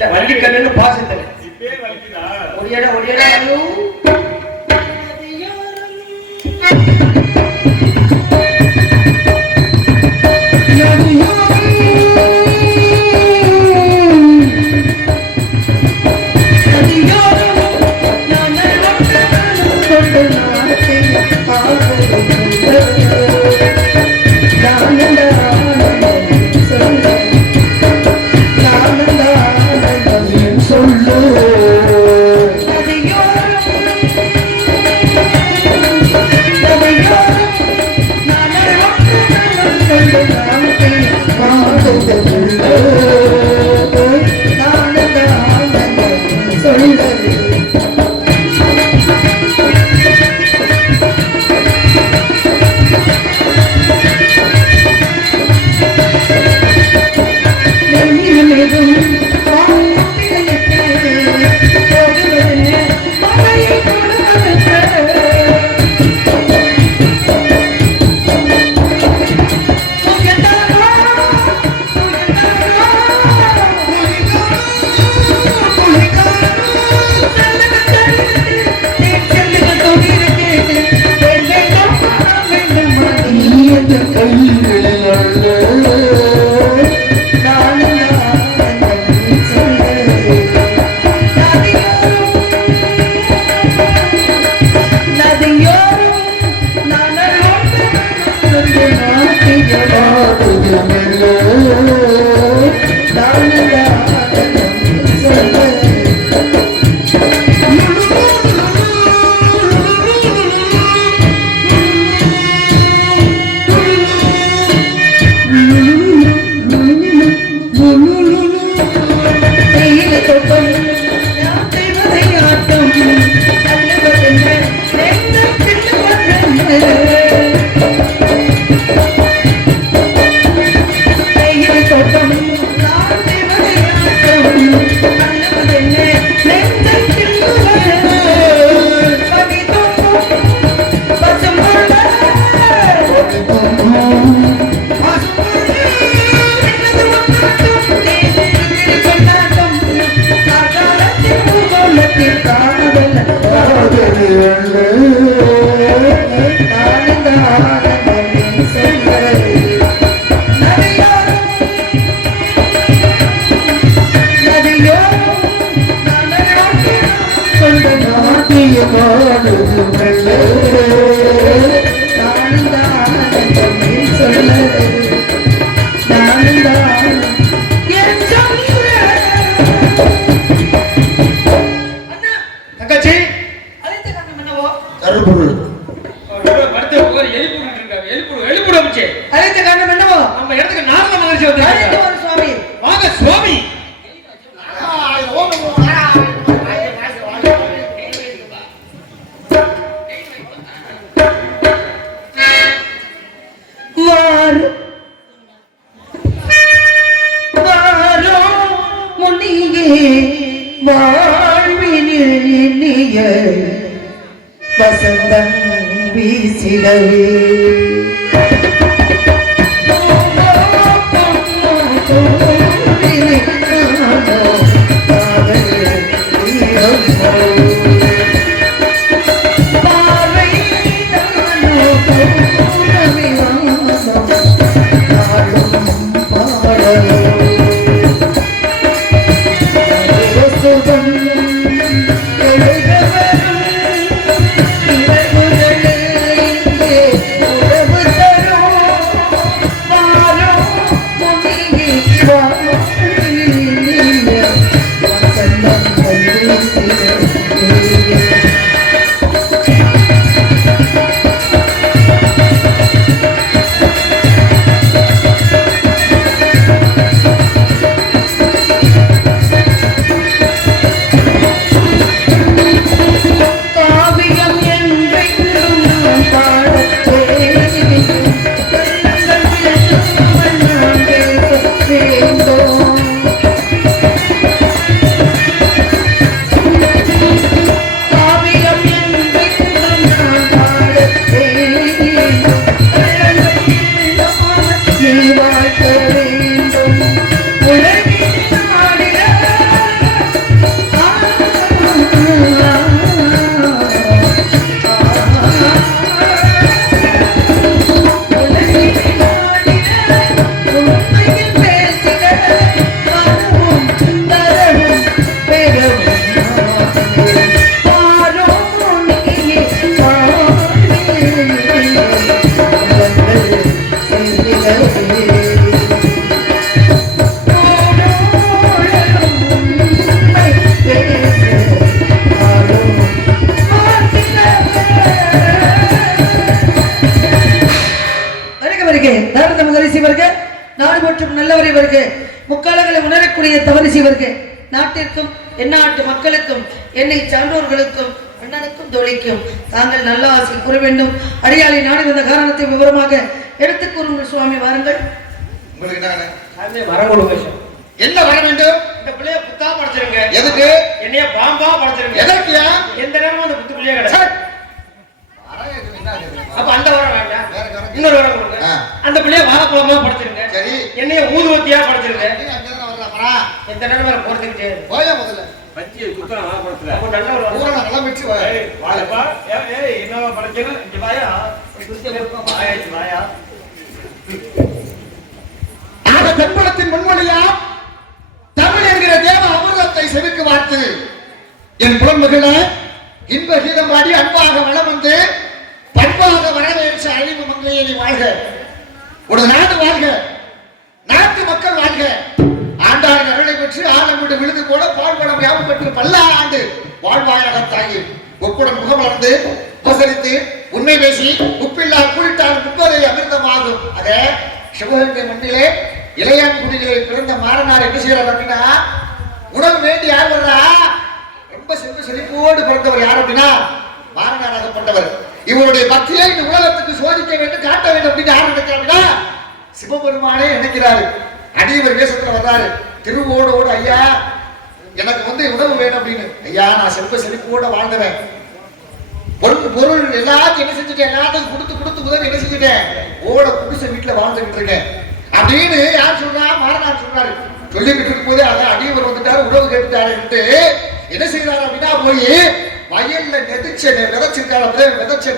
இல்ல வள்ளி கண்ணு பாசத்துல ஒடியடா ஒடியடா வசந்தம் வீசிடவே உறவு உணர்வுகளை உணரக்கூடிய தவறிசைவர்கள் நாட்டிற்கும் எந்நாட்டு மக்களுக்கும் என்னை சான்றோர்களுக்கும் அண்ணனுக்கும் தோழிக்கும் தாங்கள் நல்ல ஆசை கூற வேண்டும். அடியாளை நாடி வந்த காரணத்தை விவரமாக எடுத்துக் கூறுங்கள் சுவாமி. வாருங்கள். என்ன வர வேண்டும்? இந்த பிள்ளைய புத்தா படைச்சிருங்க. எதுக்கு? என்னைய பாம்பா படைச்சிருங்க. எதற்குயா? எந்த நேரமும் அந்த புத்து பிள்ளைய கிடையாது. அப்ப அந்த வரம் வேண்டாம், இன்னொரு வரம் கொடுங்க. அந்த பிள்ளைய வாழைப்பழமா படைச்சிருங்க. சரி. என்னைய ஊதுவத்தியா படைச்சிருங்க. எந்த நேரம் வர போறதுக்கு போயா முதல்ல பஞ்சி குத்தன வாழைப்பழத்துல அப்ப நல்ல ஒரு ஊரன கிளம்பிச்சு வாழைப்பா. ஏய் என்னவா படைச்சேன் இங்க வாயா குடிச்சே வாயா வாயா. ஆக தென்பலத்தின் முன்மொழியா தமிழ் என்கிற தேவ அமிர்தத்தை செவிக்கு வார்த்து என் புலன்மகள இன்ப கீதம் பாடி அன்பாக வளம் வந்து பண்பாக வரவேற்ற அழிவு மங்கையை நீ வாழ்க. ஒரு நாடு வாழ்க, நாட்டு மக்கள் வாழ்க. ஆண்டாள் அருளை பெற்று ஆலமிட்டு விழுது போல பால்வளம் யாவும் பெற்று பல்லாண்டு ஆண்டு வாழ்வாயாக தாங்கி ஒப்புடன் முகம் வளர்ந்து உபசரித்து உண்மை பேசி உப்பில்லா குறித்தால் முப்பதை அமிர்தமாகும். அதே சிவகங்கை மண்ணிலே இளையான்குடியிலே பிறந்த மாறனார் என்ன செய்யறார் அப்படின்னா, உணவு வேண்டி யார் வர்றா? ரொம்ப செல்வ செழிப்போடு பிறந்தவர் யார் அப்படின்னா மாறனாராகப்பட்டவர். இவருடைய பக்தியை இந்த உலகத்துக்கு சோதிக்க வேண்டும், காட்ட வேண்டும் அப்படின்னு யார் நினைக்கிறாருன்னா சிவபெருமானே நினைக்கிறாரு. அடியவர் வேஷத்துல வர்றாரு. திருவோடு ஐயா எனக்கு உணவு வேணும் அப்படின்னு. ஐயா நான் செல்வ செழிப்போட வாழ்ந்தவன், பொருள் எல்லாத்தையும் என்ன செஞ்சுட்டேன், எல்லாத்தையும் கொடுத்து கொடுத்து உதவி என்ன செஞ்சுட்டேன், ஓட புதுச வீட்டுல வாழ்ந்துகிட்டு இருக்கேன் அப்படின்னு யார் சொல்றா? மாறனார் சொல்றாரு. சொல்லிக்கிட்டு இருக்கும் போதே அதான் அடியவர் வந்துட்டாரு, உணவு கேட்டுட்டாரு. என்ன செய்யறாரு அப்படின்னா, போய் வயல்ல விதைச்ச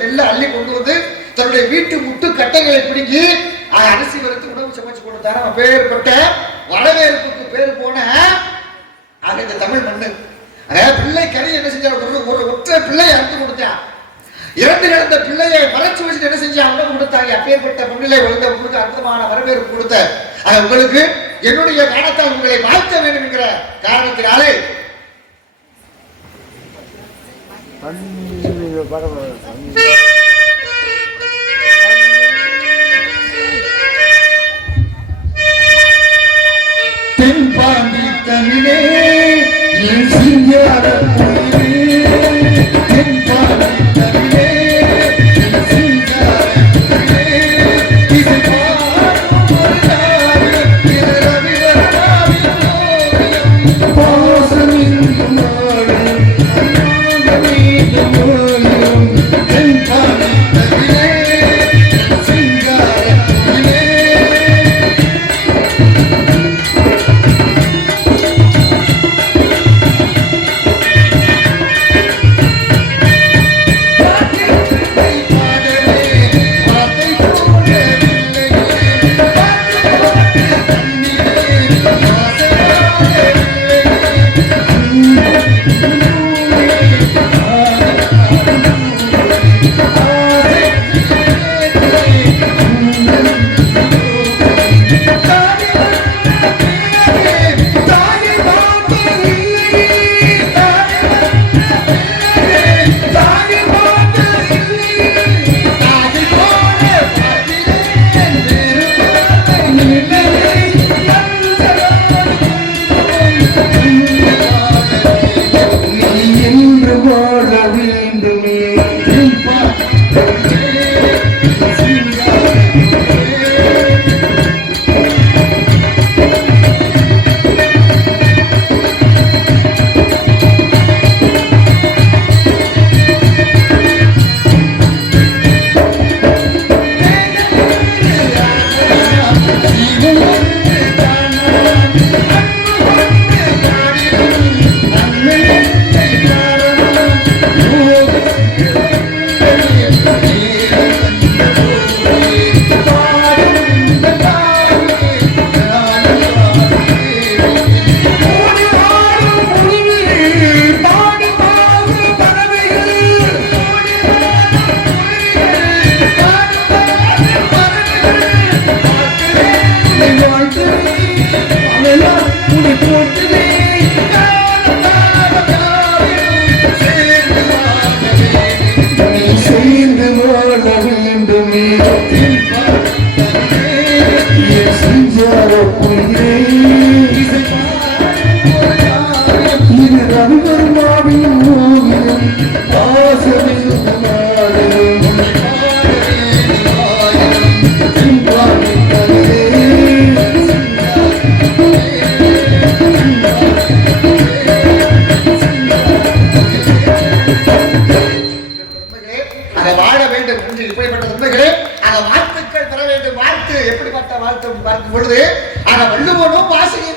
நெல்லை அள்ளி கொண்டு வந்து தன்னுடைய வீட்டு முட்டு கட்டைகளை பிடிங்கி அரிசி வறுத்து உணவு சமைச்சு கொடுத்தாரு. அவன் பேர்பட்ட வரவேற்புக்கு பேர் போன இந்த தமிழ் மண்ணு. பிள்ளை கறி என்ன செஞ்சாரு? ஒரு ஒற்றை பிள்ளையை அறுத்து கொடுத்தான். இறந்து கிடந்த பிள்ளையை மறைச்சு வச்சுட்டு என்ன செஞ்சா? உணவு கொடுத்தாங்க. அப்பேற்பட்ட முன்னிலை வளர்ந்த உங்களுக்கு அற்புதமான வரவேற்பு கொடுத்த உங்களுக்கு என்னுடைய காரணத்தால் உங்களை வாழ்த்த வேண்டும் என்கிற காரணத்தினாலே தென்பாண்டி தமிழே என் சிங்கார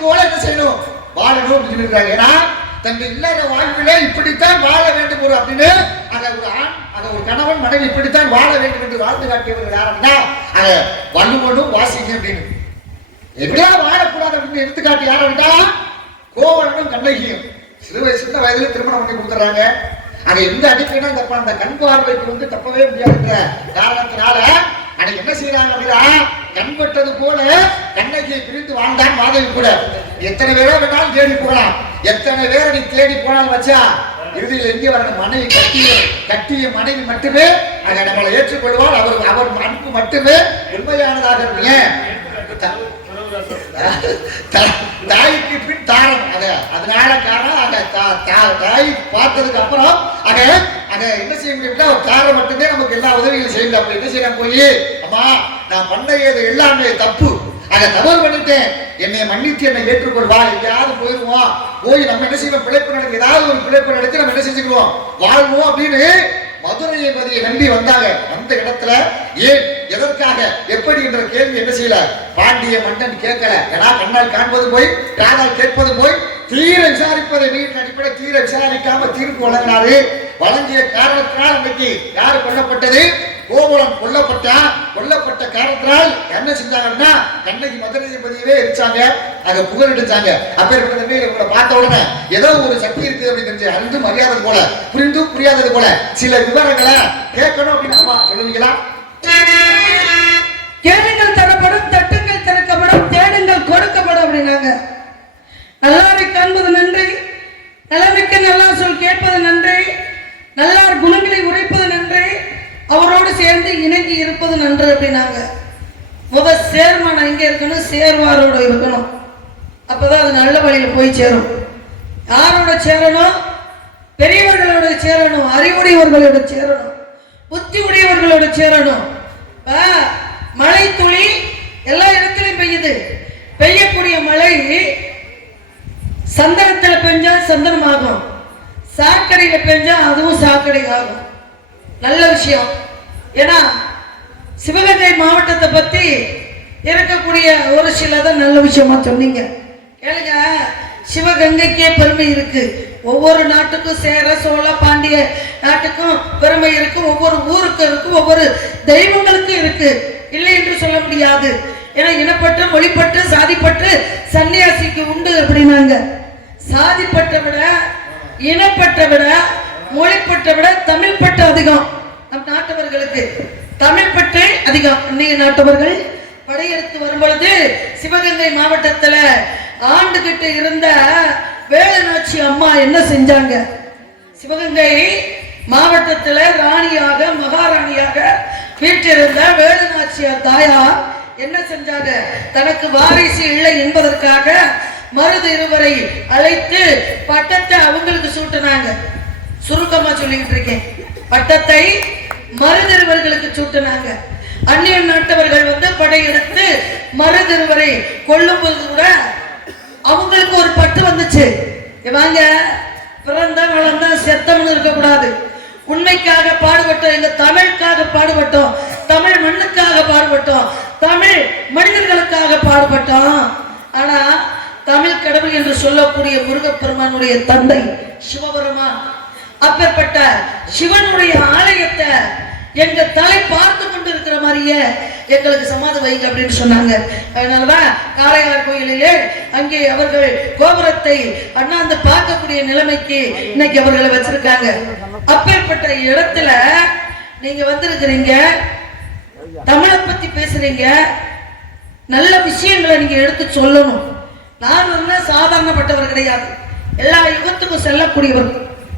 போல என்ன செய்யணும், வாழணும் அப்படின்னு சொல்லியிருக்காங்க. ஏன்னா தன்னுடைய இல்லற வாழ்விலே இப்படித்தான் வாழ வேண்டும் ஒரு அப்படின்னு ஒரு ஆண் ஒரு கணவன் மனைவி இப்படித்தான் வாழ வேண்டும் என்று வாழ்ந்து காட்டியவர்கள் யாருன்னா வள்ளுவனும் வாசிங்க அப்படின்னு. எப்படியா வாழக்கூடாது அப்படின்னு எடுத்துக்காட்டி யாருன்னா கோவலனும் கண்ணகியும். சின்ன வயதுல திருமணம் பண்ணி கொடுத்துறாங்க. அங்க எந்த அடிப்படையினா அந்த கண் பார்வைக்கு தப்பவே முடியாதுங்கிற காரணத்தினால அன்னைக்கு என்ன செய்யறாங்க அப்படின்னா, கண் வெட்டது போல கண்ணகியை பிரிந்து வாழ்ந்தான் மாதவி கூட. எத்தனை பேரோ வேணாலும் தேடி போகலாம், எத்தனை பேரை நீ தேடி போனாலும் வச்சா இறுதியில் எங்கே வரணும், மனைவி கட்டிய மனைவி மட்டுமே அதை நம்மளை ஏற்றுக்கொள்வாள். அவர் அன்பு மட்டுமே உண்மையானதாக இருக்கும். தாய்க்கு பின் தாரம் அதனால காரணம் தாய் பார்த்ததுக்கு அப்புறம் என்ன செய்ய முடியும்னா தாரம் மட்டுமே நமக்கு எல்லா உதவிகளும் செய்யல. அப்ப என்ன செய்யலாம், போய் அம்மா நான் பண்ணது எல்லாமே தப்பு, தவறு பண்ணிட்டேன், என்னை மன்னித்து என்னை ஏற்றுக்கொள்வா, எங்கேயாவது போயிருவோம், போய் நம்ம என்ன செய்வோம், பிழைப்பு நடக்கு ஏதாவது ஒரு பிழைப்பு நடத்தி நம்ம என்ன செஞ்சுக்குவோம், வாழ்வோம் அப்படின்னு மதுரையை பதியை நம்பி வந்தாங்க. அந்த இடத்துல ஏன் எதற்காக எப்படி என்ற கேள்வி என்ன செய்யல பாண்டிய மன்னன் கேட்கல. ஏன்னா கண்ணால் காண்பது போய் காதால் கேட்பது போய் தீர விசாரிப்பதை நீர் அடிப்படை தீர விசாரிக்காம தீர்ப்பு வழங்கினாரு. வழங்கிய காரணத்தினால் அன்னைக்கு யாரு கொல்லப்பட்டது, கோவலன் கொல்லப்பட்ட காரணத்தினால் என்ன செஞ்சாங்கன்னா கண்ணகி மதுரை பதியவே எரிச்சாங்க, அதை புகழடிச்சாங்க. அப்பேற்பட்ட உங்களை பார்த்த உடனே ஏதோ ஒரு சக்தி இருக்குது அப்படின்னு தெரிஞ்சு அறிந்தும் அறியாதது போல புரிந்தும் புரியாதது போல சில விவரங்களை கேட்கணும் அப்படின்னு அம்மா சொல்லுவீங்களா? கேளுங்கள் தரப்படும், தட்டுங்கள் திறக்கப்படும், தேடுங்கள் கொடுக்கப்படும் அப்படின்னாங்க. நல்லாரை காண்பது நன்றி, நலமிக்க நல்லா சொல் கேட்பது நன்றி, நல்லார் குணங்களை உரைப்பது நன்றி, அவரோடு சேர்ந்து இணங்கி இருப்பது நன்று அப்படின்னாங்க. முதல் சேர்மானம் எங்க இருக்கணும், சேர்வாரோட இருக்கணும். அப்பதான் அது நல்ல வழியில போய் சேரும். யாரோட சேரணும், பெரியவர்களோட சேரணும், அறிவுடையவர்களோட சேரணும், புத்தி உடையவர்களோட சேரணும். மழை துளி எல்லா இடத்திலும் பெய்யுது. பெய்யக்கூடிய மழை சந்தனத்துல பெஞ்சா சந்தனமாகும், சாக்கடையில பெஞ்சா அதுவும் சாக்கடை ஆகும். நல்ல விஷயம். ஏன்னா சிவகங்கை மாவட்டத்தை பத்தி இருக்கக்கூடிய ஒரு சிலதை நல்ல விஷயமா சொன்னீங்க. கேளுங்க, சிவகங்கைக்கே பெருமை இருக்கு. ஒவ்வொரு நாட்டுக்கும் சேர சோழ பாண்டிய நாட்டுக்கும் பெருமை இருக்கு, ஒவ்வொரு ஊருக்கும் இருக்கு, ஒவ்வொரு தெய்வங்களுக்கும் இருக்கு, இல்லை என்று சொல்ல முடியாது. ஏன்னா இனப்பட்டு மொழிப்பட்டு சாதிப்பட்டு சன்னியாசிக்கு உண்டு அப்படின்னாங்க. சாதிப்பட்ட விட இனப்பட்ட விட மொழிப்பட்ட விட தமிழ் பட்டு அதிகம். நம் நாட்டவர்களுக்கு தமிழ் பட்டு அதிகம். இன்னைய நாட்டவர்கள் படையெடுத்து வரும்பொழுது சிவகங்கை மாவட்டத்துல ஆண்டுகிட்டு இருந்த வேலுநாச்சி அம்மா என்ன செஞ்சாங்க, சிவகங்கை மாவட்டத்துல ராணியாக மகாராணியாக வீட்டிருந்த வேலுநாச்சியார் தாயார் என்ன செஞ்சாங்க, தனக்கு வாரிசு இல்லை என்பதற்காக மருது இருவரை அழைத்து பட்டத்தை அவங்களுக்கு சூட்டினாங்க. சுருக்கமா சொல்லிக்கிட்டு இருக்கேன், பட்டத்தை மருதிருவர்களுக்கு சூட்டினாங்க. அந்நிய நாட்டவர்கள் படையெடுத்து மருதிருவரை கொல்லும் போது கூட அவங்களுக்கு ஒரு பட்டு வந்துச்சு. இவங்க பிறந்த வளர்ந்த செத்தம்னு இருக்கக்கூடாது, உண்மைக்காக பாடுபட்டோம், எங்க தமிழுக்காக பாடுபட்டோம், தமிழ் மண்ணுக்காக பாடுபட்டோம், தமிழ் மனிதர்களுக்காக பாடுபட்டோம். ஆனா தமிழ் கடவுள் என்று சொல்லக்கூடிய முருகப்பெருமானுடைய தந்தை சிவபெருமான், அப்பேற்பட்ட சிவனுடைய ஆலயத்தை எங்க தலை பார்த்து கொண்டு இருக்கிற மாதிரியே எங்களுக்கு சமாதி வைங்க அப்படின்னு சொன்னாங்க. அதனாலதான் காளையார் கோயிலிலே அங்கே அவர்கள் கோபுரத்தை அண்ணாந்து பார்க்கக்கூடிய நிலைமைக்கு இன்னைக்கு அவர்களை வச்சிருக்காங்க. அப்பேற்பட்ட இடத்துல நீங்க வந்திருக்கிறீங்க, தமிழை பத்தி பேசுறீங்க, நல்ல விஷயங்களை நீங்க எடுத்து சொல்லணும். நான் சாதாரணப்பட்டவர் கிடையாது, எல்லா யுகத்துக்கும் செல்லக்கூடியவர்.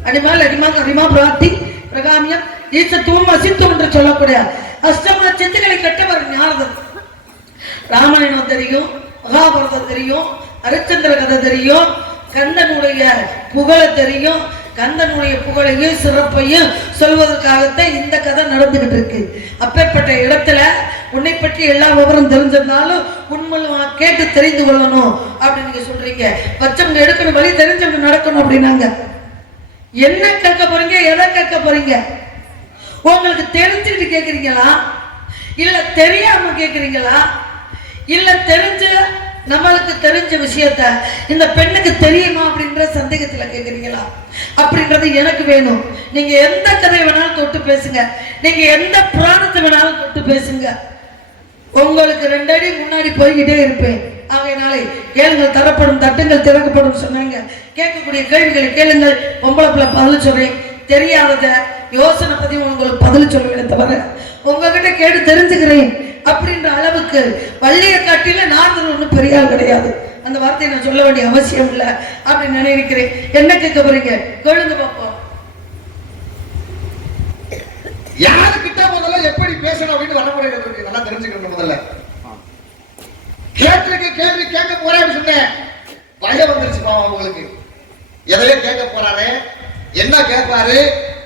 அடிமால் அடிமாங்க அடிமா பிராப்தி பிரகாமியம் ஈசத்துவம் அசித்துவம் என்று சொல்லக்கூடிய அஷ்டம சித்துக்களை கட்டவர் ஞானதன். ராமாயணம் தெரியும், மகாபாரதம் தெரியும், ஹரிச்சந்திர கதை தெரியும், கந்தனுடைய புகழ தெரியும். கந்தனுடைய புகழையும் சிறப்பையும் சொல்வதற்காகத்தான் இந்த கதை நடந்துகிட்டு இருக்கு. அப்பேற்பட்ட இடத்துல உன்னை பற்றி எல்லா விவரம் தெரிஞ்சிருந்தாலும் உண்மையில கேட்டு தெரிந்து கொள்ளணும் அப்படின்னு நீங்க சொல்றீங்க. பச்சவங்க எடுக்கணும், வழி தெரிஞ்சவங்க நடக்கணும் அப்படின்னாங்க. என்ன கேட்க போறீங்க, எதை கேட்க போறீங்க? உங்களுக்கு தெரிஞ்சுக்கிட்டு கேட்குறீங்களா, இல்ல தெரியாம கேட்குறீங்களா, இல்ல தெரிஞ்சு நம்மளுக்கு தெரிஞ்ச விஷயத்த இந்த பெண்ணுக்கு தெரியுமா அப்படின்ற சந்தேகத்துல கேக்குறீங்களா? அப்படின்றது எனக்கு வேணும். நீங்க எந்த கதை வேணாலும் தொட்டு பேசுங்க, நீங்க எந்த புராணத்தை வேணாலும் தொட்டு பேசுங்க, உங்களுக்கு 2 அடி முன்னாடி போய்கிட்டே இருப்பேன். ஆகையினாலே கேளுங்கள் தரப்படும், தட்டுங்கள் திறக்கப்படும் சொன்னாங்க. கேட்கக்கூடிய கேள்விகளை கேளுங்கள். பொம்பளை பிள்ளை பதில் சொல்றேன், தெரியாதத யோசனை பத்தி உங்களுக்கு பதில் சொல்லுவேன் தவிர உங்ககிட்ட கேட்டு தெரிஞ்சுக்கிறேன் அப்படின்ற அளவுக்கு வள்ளிய காட்டில நாரதர் ஒன்றும் பெரிய ஆள் கிடையாது. அந்த வார்த்தையை நான் சொல்ல வேண்டிய அவசியம் இல்லை அப்படின்னு நினைக்கிறேன். என்ன கேட்க போறீங்க கேளுங்க பாப்போம். யாருக்கிட்ட முதல்ல எப்படி பேசணும் அப்படின்னு வரமுறை நல்லா தெரிஞ்சுக்கணும். முதல்ல கேட்டிருக்க கேள்வி கேட்க போறேன் அப்படின்னு சொன்னேன், பயம் வந்துருச்சு பாவம் உங்களுக்கு. எதையோ கேட்க போறாரு, என்ன கேட்பாரு?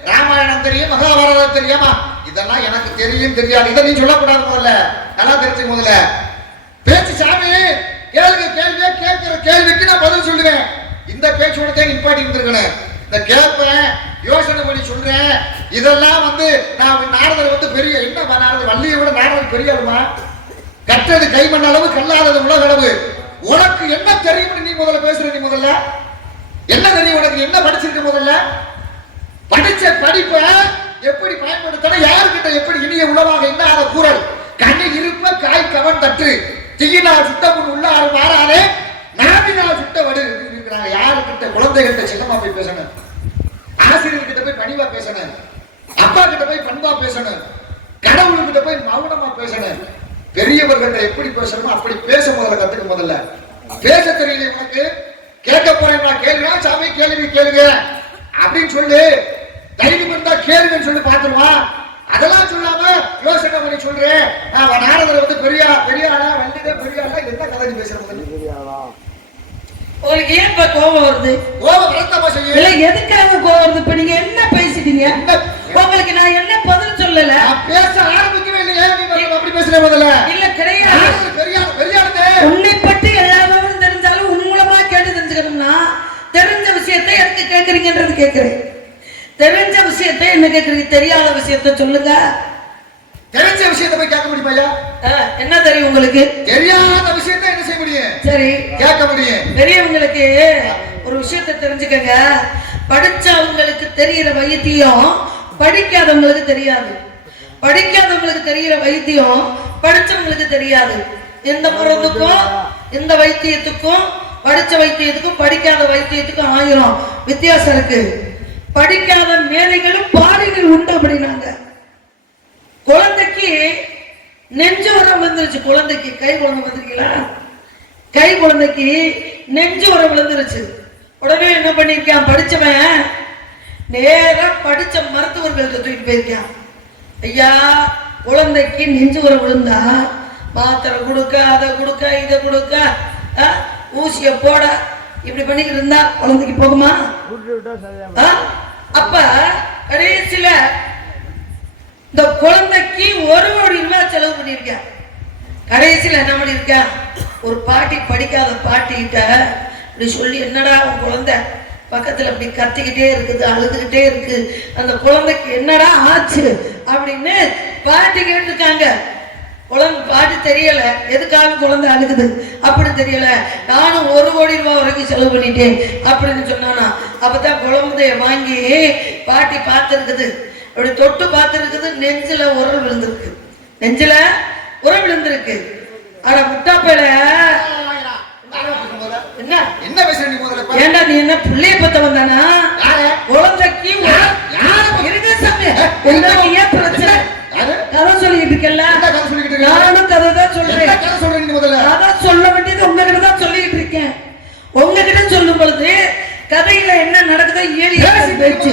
ராமாயணம் தெரியும், மகாபாரதம் தெரியுமா? இதெல்லாம் எனக்கு தெரியும் தெரியாது, இதை நீ சொல்லக்கூடாது. முதல்ல நல்லா தெரிஞ்சுக்க. முதல்ல பேச்சு சாமி கேளுங்க கேள்வியே, கேட்கிற கேள்விக்கு நான் பதில் சொல்லுவேன். இந்த பேச்சோட தான் நிப்பாட்டி இருந்திருக்கணும். இந்த கேட்பேன், யோசனை பண்ணி சொல்றேன். இதெல்லாம் நான் நாரதர் பெரிய என்ன நாரதர், வள்ளியை விட நாரதர் பெரிய ஆளுமா? கற்றது கைமண் அளவு, கல்லாதது உலக அளவு. உனக்கு என்ன தெரியும் நீ முதல்ல பேசுற? நீ முதல்ல என்ன தெரியும் உனக்கு? என்ன படிச்சிருக்க? முதல்ல படிச்ச படிப்பை எப்படி பயன்படுத்தணும், யாருக்கிட்ட எப்படி இனிய உணவாக என்ன கூறல், கண்ணில் இருப்ப காய் கவன் தட்டு, தீயினால் சுட்டமுன் உள்ளாறு மாறானே நாவினால் சுட்ட வடு இருக்கிறாங்க. யாருக்கிட்ட? குழந்தைகிட்ட சின்னமா போய் பேசணும், ஆசிரியர்கிட்ட போய் பணிவா பேசணும், அப்பா கிட்ட போய் பண்பா பேசணும், கடவுள்கிட்ட போய் மௌனமா பேசணும். பெரியவர்கள்ட்ட எப்படி பேசணும் அப்படி பேச முதல்ல கத்துக்க. முதல்ல பேச தெரியல உனக்கு, கேட்க போறேன் கேளுங்க சாமி, கேள்வி கேளுங்க அப்படின்னு சொல்லு. தைரியம் இருந்தா கேளுங்கன்னு சொல்லி பாத்துருவான். அதெல்லாம் சொல்லாம யோசனை பண்ணி சொல்றேன். நாரதர் பெரிய பெரிய ஆளா, வண்டிதான் பெரிய ஆளா, என்ன கதை பேசுறேன்? உங்களுக்கு ஏன் இப்ப கோபம் வருது? கோபம் வரத்தமா செய்யும். இல்ல எதுக்காக கோபம் வருது? இப்ப நீங்க என்ன பேசிட்டீங்க? உங்களுக்கு நான் என்ன பதில் சொல்லல? பேச ஆரம்பிக்கவே இல்லையே, நீங்க அப்படி பேசுற முதல்ல. இல்ல கிடையாது, பெரிய பெரிய ஆளு. உன்னை பற்றி எல்லாரும் தெரிஞ்சாலும் உன் மூலமா கேட்டு தெரிஞ்சுக்கணும்னா தெரிஞ்ச விஷயத்தை எனக்கு கேட்கறீங்கன்றது கேட்கிறேன். தெரிஞ்ச விஷயத்தை என்ன கேட்கறீங்க? தெரியாத விஷயத்தை சொல்லுங்க. தெரிஞ்ச விஷயத்தை போய் கேட்க முடியுமா? என்ன தெரியும் உங்களுக்கு? தெரியாத விஷயத்தை என்ன செய்ய முடியும்? சரி கேட்க முடியும். பெரியவங்களுக்கு ஒரு விஷயத்தை தெரிஞ்சுக்கங்க. படிச்சவங்களுக்கு தெரிகிற வைத்தியம் படிக்காதவங்களுக்கு தெரியாது, படிக்காதவங்களுக்கு தெரிகிற வைத்தியம் படிச்சவங்களுக்கு தெரியாது. இந்த மருந்துக்கும் இந்த வைத்தியத்துக்கும், படிச்ச வைத்தியத்துக்கும் படிக்காத வைத்தியத்துக்கும் 1000 வித்தியாசம் இருக்கு. படிக்காத மேலைகளும் பாலிகள் உண்டு அப்படின்னாங்க. குழந்தைக்கு நெஞ்சு உரம் வந்துருச்சு. குழந்தைக்கு கை குழந்தை வந்திருக்கீங்களா? கை குழந்தைக்கு நெஞ்சு உரம் விழுந்துருச்சு. உடனே என்ன பண்ணிருக்கான்? படிச்சவன் நேரா படிச்ச மருத்துவர்கள் தூக்கிட்டு போயிருக்கான். ஐயா, குழந்தைக்கு நெஞ்சு உரம் விழுந்தா மாத்திரை கொடுக்க, அதை கொடுக்க, இதை கொடுக்க, ஊசிய போட, இப்படி பண்ணிக்கிட்டு இருந்தா குழந்தைக்கு போகுமா? அப்ப கடைசியில இந்த குழந்தைக்கு 1 கோடி ரூபாய் செலவு பண்ணிருக்கேன். கடைசியில என்ன பண்ணிருக்கேன்? ஒரு பாட்டி, படிக்காத பாட்டிகிட்ட இப்படி சொல்லி, என்னடா உன் குழந்தை பக்கத்துல அப்படி கத்திக்கிட்டே இருக்குது, அழுதுகிட்டே இருக்கு, அந்த குழந்தைக்கு என்னடா ஆச்சு அப்படின்னு பாட்டி கேட்டிருக்காங்க. குழந்தை பாட்டு தெரியல, எதுக்காக குழந்தை அழுகுது அப்படின்னு தெரியல. நானும் 1 கோடி ரூபாய் வரைக்கும் செலவு பண்ணிட்டேன் அப்படின்னு சொன்னானா. அப்பதான் குழந்தைய வாங்கி பாட்டி பார்த்துருக்குது, அப்படி தொட்டு பார்த்துருக்குது, நெஞ்சில உரம் விழுந்திருக்கு, நெஞ்சில உரம் விழுந்திருக்கு. ஆனா முட்டாப்பேல என்ன என்ன பேசுறீங்க? முதல்ல ஏண்டா நீ என்ன பிள்ளைய பத்த வந்தானா? குழந்தைக்கு இருங்க சாமி, உங்களுக்கு ஏன் பிரச்சனை? கதை சொல்லிட்டு இருக்கல, நானும் கதை தான் சொல்றேன். கதை சொல்ல வேண்டியது உங்ககிட்ட தான் சொல்லிட்டு இருக்கேன். உங்ககிட்ட சொல்லும் பொழுது கதையில என்ன நடக்குதோ பேச்சு.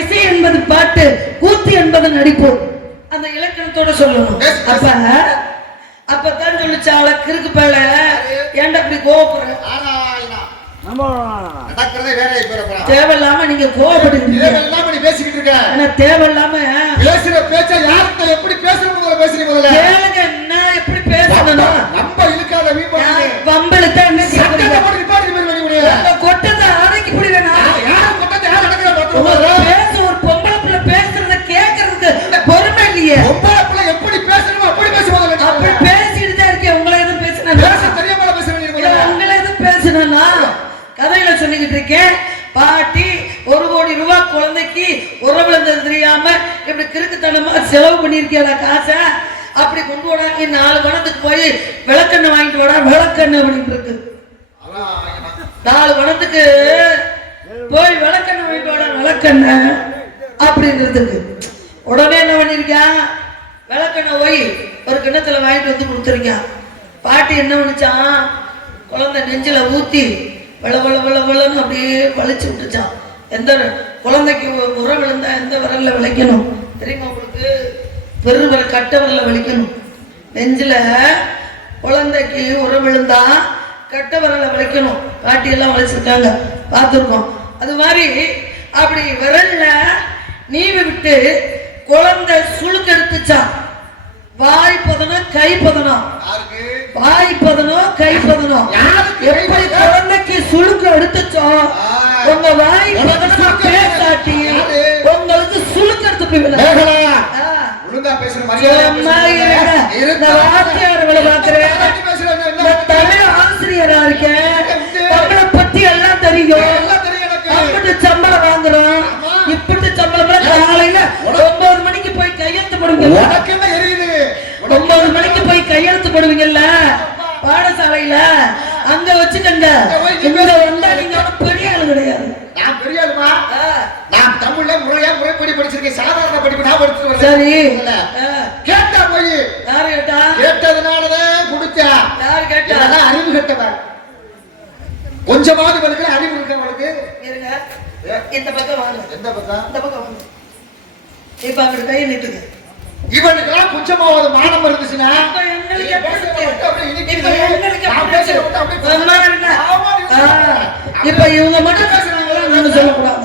இசை என்பது பாட்டு, கூத்து என்பது நடிப்பு, அந்த இலக்கணத்தோட சொல்லணும். அப்பதான் சொல்லிச்சால கிறுக்கு பேல, ஏன்டா அப்படி கோவப்படுற? தேவையில்லாம நீங்க கோவப்படுறீங்க, பேசிக்கிட்டு இருக்க. தேவையில்லாம பேசுற பேச்ச யார்கிட்ட எப்படி பேசணும் பேசுறீங்க? முதல்ல கேளுங்க, என்ன எப்படி பேசணும்? நம்ம இழுக்காத வம்பளுக்கு என்ன கொட்டத்தை அரைக்கி இப்படி வேணா? யாரும் கொட்டத்தை யார் நடக்கிற பேச ஒரு பொம்பளை பிள்ளை பேசுறத கேட்கறதுக்கு பொறுமை இல்லையே. பொம்பளை பிள்ளை எப்படி பேசணுமோ அப்படி பேசுவாங்க. அப்படி பேசிட்டு தான் இருக்கேன். உங்களை எதுவும் பேசுனா பேச தெரியாம பேசுறீங்க. கதைகளை சொல்லிக்கிட்டு இருக்கேன். பாட்டி 1 கோடி ரூபாய் குழந்தைக்கு உறவுலந்தது தெரியாம இப்படி கிறுக்குத்தனமா செலவு பண்ணிருக்கியா காசை? அப்படி கொண்டு போடாங்க 4 பணத்துக்கு போய் விளக்கெண்ணெய் வாங்கிட்டு வாடா விளக்கெண்ணெய் அப்படின்னு இருக்கு. 4 பணத்துக்கு போய் விளக்கெண்ணெய் வாங்கிட்டு வாடா விளக்கெண்ணெய் அப்படின்றதுக்கு உடனே என்ன பண்ணிருக்கான்? விளக்கெண்ணெய் போய் ஒரு கிண்ணத்துல வாங்கிட்டு வந்து கொடுத்துருக்கான். பாட்டி என்ன பண்ணிச்சான்? குழந்தை நெஞ்சில ஊத்தி வெள வெள வெள வெளன்னு அப்படியே வலிச்சு விட்டுச்சான். எந்த குழந்தைக்கு உரம் விழுந்தா எந்த விரல்ல விளைக்கணும் தெரியுமா உங்களுக்கு? பெருவிரல் கட்ட விரல்ல வலிக்கணும். நெஞ்சில குழந்தைக்கு உரம் விழுந்தா கட்ட விரல்ல விளைக்கணும். பாட்டி எல்லாம் வலிச்சிருக்காங்க, பார்த்துருக்கோம். அது மாதிரி அப்படி விரல்ல நீவி விட்டு குழந்தை சுளுக்கு எடுத்துச்சான். வாய் பதனம் கை பதனம், வாய் பதனம் கை பதனம். எப்படி குழந்தைக்கு சுளுக்கு எடுத்துச்சோ உங்க வாய் பதனம் பேசாட்டி உங்களுக்கு சுளுக்கு எடுத்து போய் தமிழ் ஆசிரியரா இருக்கேன், தமிழை பத்தி எல்லாம் தெரியும். சம்பளம் வாங்குறோம், இப்படி சம்பளம் காலையில 9 மணிக்கு போய் கையெழுத்து போடுவீங்க. 9 மணிக்கு போய் கையெழுத்து போடுவீங்கல்ல பாடசாலையில, அங்க வச்சுக்கங்க. இங்க வந்தா நீங்க பெரிய ஆளு கிடையாது. நான் பெரிய ஆளுமா? நான் தமிழ்ல முறைப்படி படிச்சிருக்கேன். சாதாரண படிப்பு நான் படிச்சிருக்கேன். சரி, கேட்டா போய் யாரு கேட்டா? கேட்டதுனாலதான் குடிச்சா. யாரு கேட்டா? அறிவு கேட்டவன். கொஞ்சமாவது வழக்கு அறிவு இருக்க வழக்கு இருங்க. இந்த பக்கம் வாங்க. எந்த பக்கம்? இந்த பக்கம் வாங்க. இப்ப அங்க கையை நீட்டுங்க. இவனுக்கெல்லாம் கொஞ்சமாவது மானம் இருந்துச்சுன்னா இப்ப இவங்க மட்டும் பேசுறாங்களா? நான் சொல்லக்கூடாது.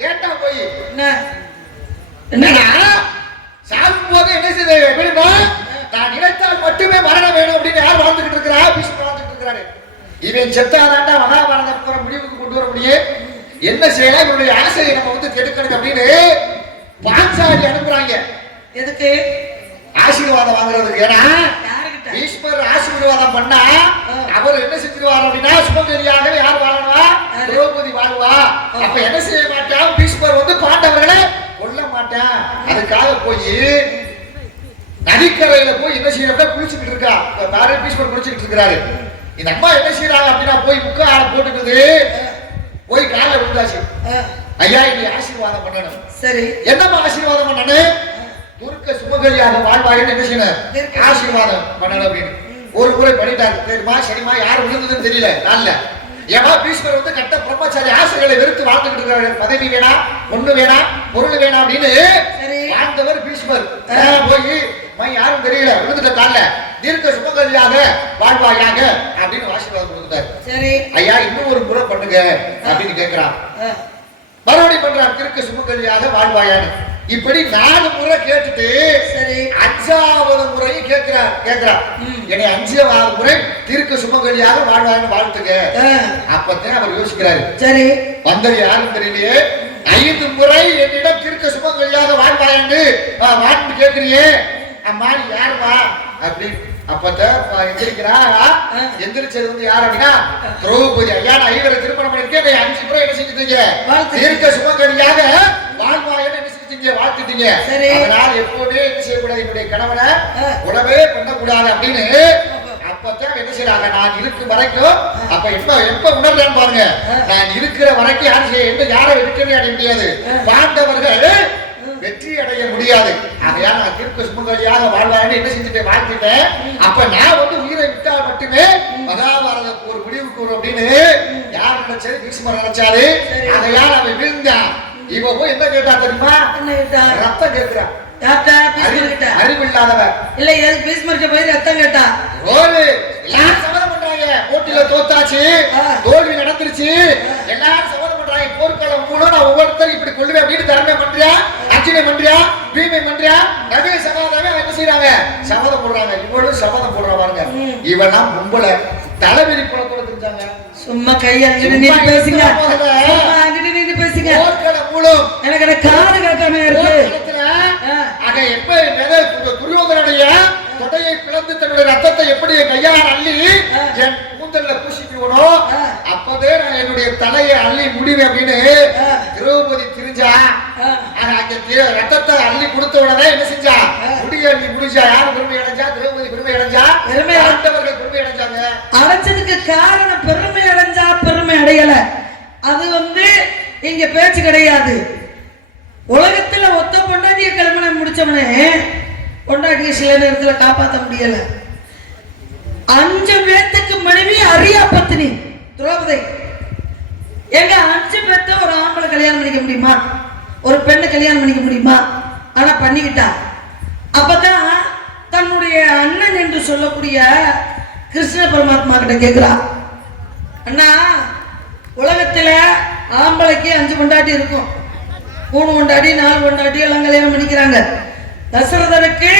கேட்டா போய் என்ன சாகும் போது என்ன செய்ய எப்படிமா நான் நினைத்தால் மட்டுமே மரணம் வேணும் அப்படின்னு யார் வாழ்ந்துகிட்டு இருக்கிறா? பீஷ்மர் வாழ்ந்துகிட்டு இருக்கிறாரு. இவன் செத்தாதாண்டா மகாபாரதம் போற முடிவுக்கு கொண்டு வர முடியும். என்ன செய்யலாம்? இவனுடைய ஆசையை நம்ம வந்து கெடுக்கணும் அப்படின்னு பாஞ்சாலி அனுப்புறாங்க. எதுக்கு? ஆசீர்வாதம் வாங்குறதுக்கு. ஏன்னா பீஷ்மர் ஆசீர்வாதம் பண்ணா அவர் என்ன செஞ்சிருவார் அப்படின்னா சுமங்கலியாக யார் வாழவா? திரௌபதி வாழ்வா. அப்ப என்ன செய்ய மாட்டான்? பீஷ்மர் வந்து பாண்டவர்களை கொல்ல மாட்டான். அதுக்காக போய் நதிக்கரையில போய் என்ன செய்யறப்ப குளிச்சுக்கிட்டு இருக்கா. வேற பீஷ்மர் குளிச்சுக்கிட்டு இருக்கிறாரு. இந்த அம்மா என்ன செய்யறாங்க அப்படின்னா போய் முக்க ஆளை போட்டுக்குது. போய் காலைல விழுந்தாச்சு. ஐயா இங்க ஆசீர்வாதம் பண்ணணும். சரி, என்னம்மா ஆசீர்வாதம் பண்ணணும்? துர்க்க சுமங்கலியாக வாழ்வாயின்னு என்ன செய்யணும்? ஆசீர்வாதம் பண்ணணும் அப்படின்னு ஒரு முறை பண்ணிட்டாரு. சரிமா சரிமா யார் விழுந்ததுன்னு தெரியல. நான்ல ஏன்னா பீஷ்மர் வந்து கட்ட பிரம்மச்சாரி ஆசைகளை வெறுத்து வாழ்ந்துகிட்டு இருக்கிறாரு. பதவி வேணா, பொண்ணு வேணா, பொருள் வேணா அப்படின்னு வாழ்ந்தவர் பீஷ்மர். போய் யாரும் தெரியல விழுந்துட்ட கால தீர்க்க சுமங்கலியாக வாழ்வாயாக அப்படின்னு ஆசீர்வாதம் கொடுத்துட்டாரு. சரி ஐயா இன்னும் ஒரு முறை பண்ணுங்க அப்படின்னு கேட்கிறான். மறுபடியும் பண்றான் தீர்க்க சுமங்கலியாக வாழ்வாயான்னு. இப்படி 4 முறை கேட்டுட்டு 5வது முறையும் கேட்கிறார். என்னை 5வது முறை தீர்க்க சுமங்கலியாக வாழ்வான்னு வாழ்த்துங்க. அப்பதான் அவர் யோசிக்கிறாரு. சரி வந்தது யாரும் தெரியலையே, 5 முறை என்னிடம் தீர்க்க சுமங்கலியாக வாழ்வாயான்னு வாழ்ந்து கேட்கிறியே, அம்மா நீ யாருமா அப்படின்னு. அப்பதான் எந்திரிக்கிறா. எந்திரிச்சது வந்து யார் அப்படின்னா திரௌபதி. ஐயா நான் 5 திருமணம் பண்ணிருக்கேன். 5 முறை என்ன செஞ்சுட்டீங்க? தீர்க்க சுமங்கலியாக வாழ்வாயன்னு என்ன செஞ்சீங்க? வாழ்த்துட்டீங்க. அதனால எப்பவுமே என்ன செய்யக்கூடாது? என்னுடைய கணவனை உடவே பண்ணக்கூடாது அப்படின்னு. அப்பதான் என்ன செய்யறாங்க? நான் இருக்கும் வரைக்கும் அப்ப எப்ப உணர்றான்னு பாருங்க. நான் இருக்கிற வரைக்கும் யாரை வெற்றி அடைய முடியாது. பாண்டவர்கள் வெற்றி அடைய முடியாது. ஆகையால் நான் தீர்க்க சுமங்கலியாக வாழ்வான்னு என்ன செஞ்சுட்டேன்? வாழ்த்துட்டேன். அப்ப நான் வந்து உயிரை விட்டால் மட்டுமே மகாபாரத ஒரு முடிவுக்கு வரும் அப்படின்னு யார் நினைச்சது? பீஷ்மர் நினைச்சாரு. ஆகையால் அவன் வீழ்ந்தான். இவ போய் என்ன கேட்டா தெரியுமா? ரத்தம் கேட்கிறான். அறிவில்லாதவ இல்ல பீஷ்மருக்கு போய் ரத்தம் கேட்டா. எல்லாரும் சபதம் பண்றாங்க. போட்டியில தோத்தாச்சு, தோல்வி நடந்துருச்சு. எல்லாரும் சபதம் பண்றாங்க. போர்க்களம் மூலம் நான் ஒவ்வொருத்தரும் இப்படி கொள்ளுவேன் அப்படின்னு தர்மம் பண்றியா, அர்ஜுனை பண்றியா, பீமை பண்றியா, ரவி சகாதாவே என்ன செய்யறாங்க? சபதம் போடுறாங்க. இவளும் சபதம் போடுறா பாருங்க. இவெல்லாம் பொம்பளை தலைவிரி புலத்தோட தெரிஞ்சாங்க. சும்மா கையங்கிட்டு நீ பேசுங்க. பேசுங்க. போர்க்களம் மூலம் எனக்கு காது கேட்காம இருக்கு. ஆக எப்ப துரியோதனுடைய தொடையை பிளந்து தன்னுடைய ரத்தத்தை எப்படி கையால் அள்ளி என் கூந்தல்ல பூசிக்குவனோ அப்ப அப்போதே நான் என்னுடைய தலையை அள்ளி முடிவேன் அப்படின்னு திரௌபதி திரிஞ்சா. அங்க ரத்தத்தை அள்ளி கொடுத்த உடனே என்ன செஞ்சா? முடிய அள்ளி முடிஞ்சா. யாரு பெருமை அடைஞ்சா? திரௌபதி பெருமை அடைஞ்சா. பெருமை அடைந்தவர்கள் பெருமை அடைஞ்சாங்க. அடைஞ்சதுக்கு காரணம் பெருமை அடைஞ்சா பெருமை அடையல. அது இங்க பேச்சு கிடையாது. உலகத்துல ஒத்த பொண்டாட்டிய கிளம்புன முடிச்சவனே பொண்டாட்டிய சில நேரத்துல காப்பாற்ற முடியல. 5 பேத்துக்கு மனைவி அரியா பத்தினி திரௌபதி. எங்க 5 பேத்த ஒரு ஆம்பளை கல்யாணம் பண்ணிக்க முடியுமா? ஒரு பெண்ணை கல்யாணம் பண்ணிக்க முடியுமா? ஆனா பண்ணிக்கிட்டா. அப்பதான் தன்னுடைய அண்ணன் என்று சொல்லக்கூடிய கிருஷ்ண பரமாத்மா கிட்ட கேக்குறா, அண்ணா உலகத்துல ஆம்பளைக்கு 5 பொண்டாட்டி இருக்கும். 3 பொண்டாட்டி 4 பொண்டாட்டி எல்லாம் கல்யாணம் பண்ணிக்கிறாங்க. தசரதனுக்கு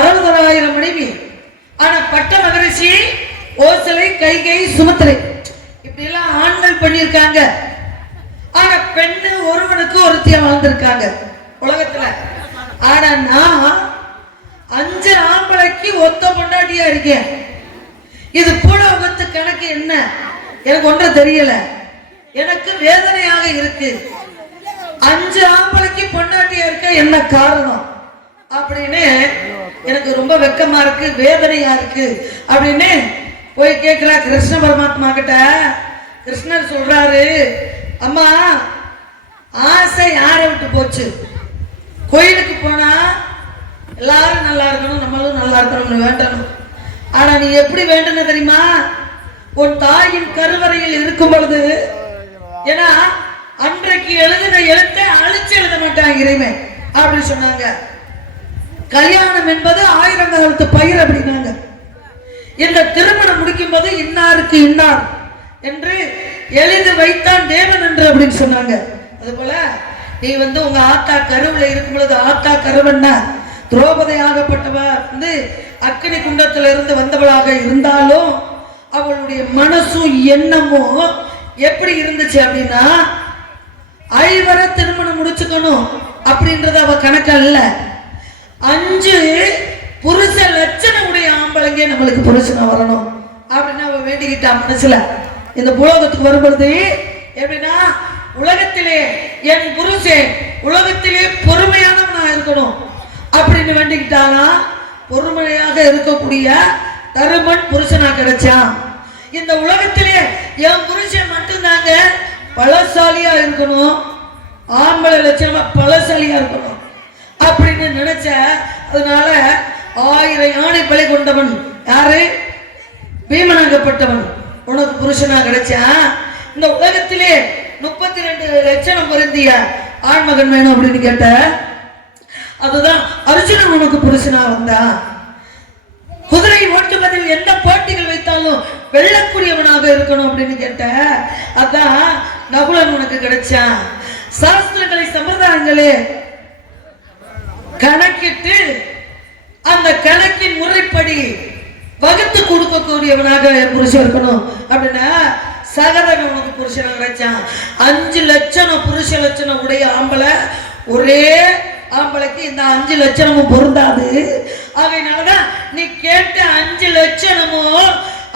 60,000 மனைவி. ஆனா பட்ட மகரிஷி, ஓசலை, கைகை, சுமத்திரை இப்படி எல்லாம் ஆண்கள் பண்ணியிருக்காங்க. ஆனா பெண்ணு ஒருவனுக்கு ஒருத்தியா வாழ்ந்திருக்காங்க உலகத்துல. ஆனா நான் 5 ஆம்பளைக்கு ஒத்த பொண்டாட்டியா இருக்கேன். இது பூலோகத்து கணக்கு என்ன எனக்கு ஒன்றும் தெரியல. எனக்கு வேதனையாக இருக்கு. 5 ஆம்பளைக்கு பொண்டாட்டியா இருக்க என்ன காரணம் அப்படின்னு எனக்கு ரொம்ப வெக்கமா இருக்கு, வேதனையா இருக்கு அப்படின்னு போய் கேட்கிறா கிருஷ்ண பரமாத்மா கிட்ட. கிருஷ்ணர் சொல்றாரு, அம்மா ஆசை யாரை விட்டு போச்சு? கோயிலுக்கு போனா எல்லாரும் நல்லா இருக்கணும், நம்மளும் நல்லா இருக்கணும்னு வேண்டணும். ஆனா நீ எப்படி வேண்டன தெரியுமா? உன் தாயின் கருவறையில் இருக்கும் பொழுது, ஏன்னா அன்றைக்கு எழுதின எழுத்தை அழிச்சு எழுத மாட்டாங்க இறைவன் அப்படின்னு சொன்னாங்க. கல்யாணம் என்பது 1000 காலத்து பயிர் அப்படின்னாங்க. இந்த திருமணம் முடிக்கும் போது இன்னாருக்கு இன்னார் என்று எழுதி வைத்தான் தேவன் என்று அப்படின்னு சொன்னாங்க. அது போல நீ உங்க ஆத்தா கருவுல இருக்கும் பொழுது, ஆத்தா கருவன்னா திரௌபதி ஆகப்பட்டவ அக்கினி குண்டத்துல இருந்து வந்தவளாக இருந்தாலும் அவளுடைய மனசும் எண்ணமும் எப்படி இருந்துச்சு அப்படின்னா, 5 திருமணம் முடிச்சுக்கணும் அப்படின்றது அவ கணக்கு அல்ல. 5 புருஷ லட்சணம் உடைய ஆம்பளைங்க நம்மளுக்கு புருஷனா வரணும் அப்படின்னு அவ வேண்டிக்கிட்டா மனசுல. இந்த உலகத்துக்கு வரும்பொழுது எப்படின்னா, உலகத்திலே என் புருஷன் உலகத்திலே பொறுமையானவனா இருக்கணும் அப்படின்னு வேண்டிக்கிட்டானா, பொறுமையாக இருக்கக்கூடிய தருமன் புருஷனா கிடைச்சான். இந்த உலகத்திலே என் புருஷன் மட்டும்தாங்க பலசாலியா இருக்கணும், ஆம்பளை லட்சணமா பலசாலியா இருக்கணும் அப்படின்னு நினைச்ச. அதனால 1000 யானை பலி கொண்டவன் யாரு? பீமனாகப்பட்டவன் உனக்கு புருஷனா கிடைச்சான். இந்த உலகத்திலே 32 லட்சணம் பொருந்திய ஆண்மகன் வேணும் அப்படின்னு கேட்ட. அதுதான் அர்ஜுனன் உனக்கு புருஷனா வந்தா. குதிரை ஓட்டுவதில் எந்த போட்டிகள் வைத்தாலும் வெல்லக்கூடியவனாக இருக்கணும் அப்படின்னு கேட்ட. அதான் நகுலன் உனக்கு கிடைச்சான். சாஸ்திரங்களை சம்பிரதாயங்களே கணக்கிட்டு அந்த கணக்கின் முறைப்படி வகுத்து கொடுக்கக்கூடியவனாக புருஷன் இருக்கணும் அப்படின்னா சகதன் உனக்கு புருஷனா கிடைச்சான். 5 லட்சணம் புருஷ லட்சணம் உடைய ஆம்பளை ஒரே ஆம்பளைக்கு இந்த 5 லட்சணமும் பொருந்தாது. அதனாலதான் நீ கேட்ட 5 லட்சணமும்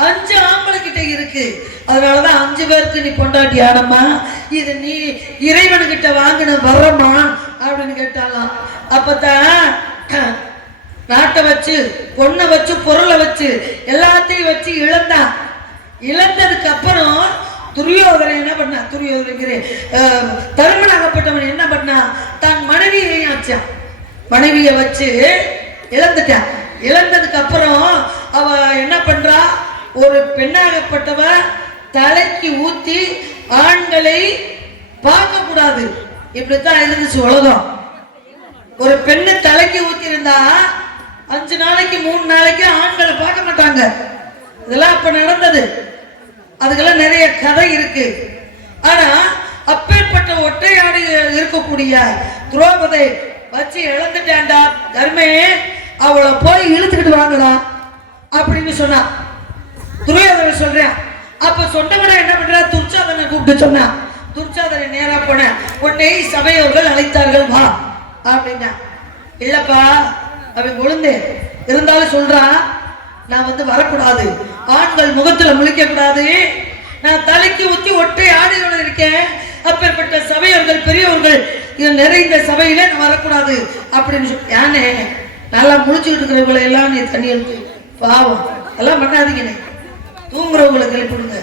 5 ஆம்பளை கிட்ட இருக்கு. அதனாலதான் 5 பேருக்கு நீ பொண்டாட்டி ஆனம்மா. இது நீ இறைவனுக்கிட்ட வாங்கின வரமா அப்படின்னு கேட்டாலாம். அப்பதான் நாட்டை வச்சு, பொண்ணை வச்சு, பொருளை வச்சு, எல்லாத்தையும் வச்சு இழந்தான். இழந்ததுக்கு அப்புறம் துரியோதரன் என்ன பண்ணா? தருமனாகப்பட்டவன் என்ன பண்ணா? தன் மனைவியை ஆச்சான். மனைவியை வச்சு இழந்துட்டான். இழந்ததுக்கு அப்புறம் அவ என்ன பண்றா? ஒரு பெண்ணாகப்பட்டவ தலைக்கு ஊத்தி ஆண்களை பார்க்க கூடாது. இப்படித்தான் இருந்துச்சு உலகம். ஒரு பெண்ணு தலைக்கு ஊத்தி இருந்தா 5 நாளைக்கு 3 நாளைக்கு ஆண்களை பார்க்க மாட்டாங்க. இதெல்லாம் அப்ப நடந்தது. அதுக்கெல்லாம் நிறைய கதை இருக்கு. ஆனா அப்பேற்பட்ட ஒற்றையாடி இருக்கக்கூடிய திரௌபதி வச்சு இழந்துட்டாண்டா தர்மே, அவளை போய் இழுத்துக்கிட்டு வாங்கடா அப்படின்னு சொன்னா. துரியோதனன் சொல்றேன். அப்ப சொன்னவன என்ன பண்றா? துர்ச்சாதனை கூப்பிட்டு சொன்னா. துர்ச்சாதனை நேரா போன உன்னை சபையோர்கள் அழைத்தார்கள் வா அப்படின்னா. இல்லப்பா அவன் ஒழுந்து இருந்தாலும் சொல்றான், நான் வரக்கூடாது, ஆண்கள் முகத்துல முழிக்க கூடாது, நான் தலைக்கு ஊத்தி ஒற்றை ஆடையோட இருக்கேன். அப்பேற்பட்ட சபையோர்கள் பெரியவர்கள் இது நிறைந்த சபையில நான் வரக்கூடாது அப்படின்னு சொல்லி யானே நல்லா முடிச்சுக்கிட்டு இருக்கிறவங்களை எல்லாம் நீ தண்ணி எடுத்து பாவம் எல்லாம் பண்ணாதீங்கண்ணே, தூங்குறவங்களை எழுப்பிடுங்க.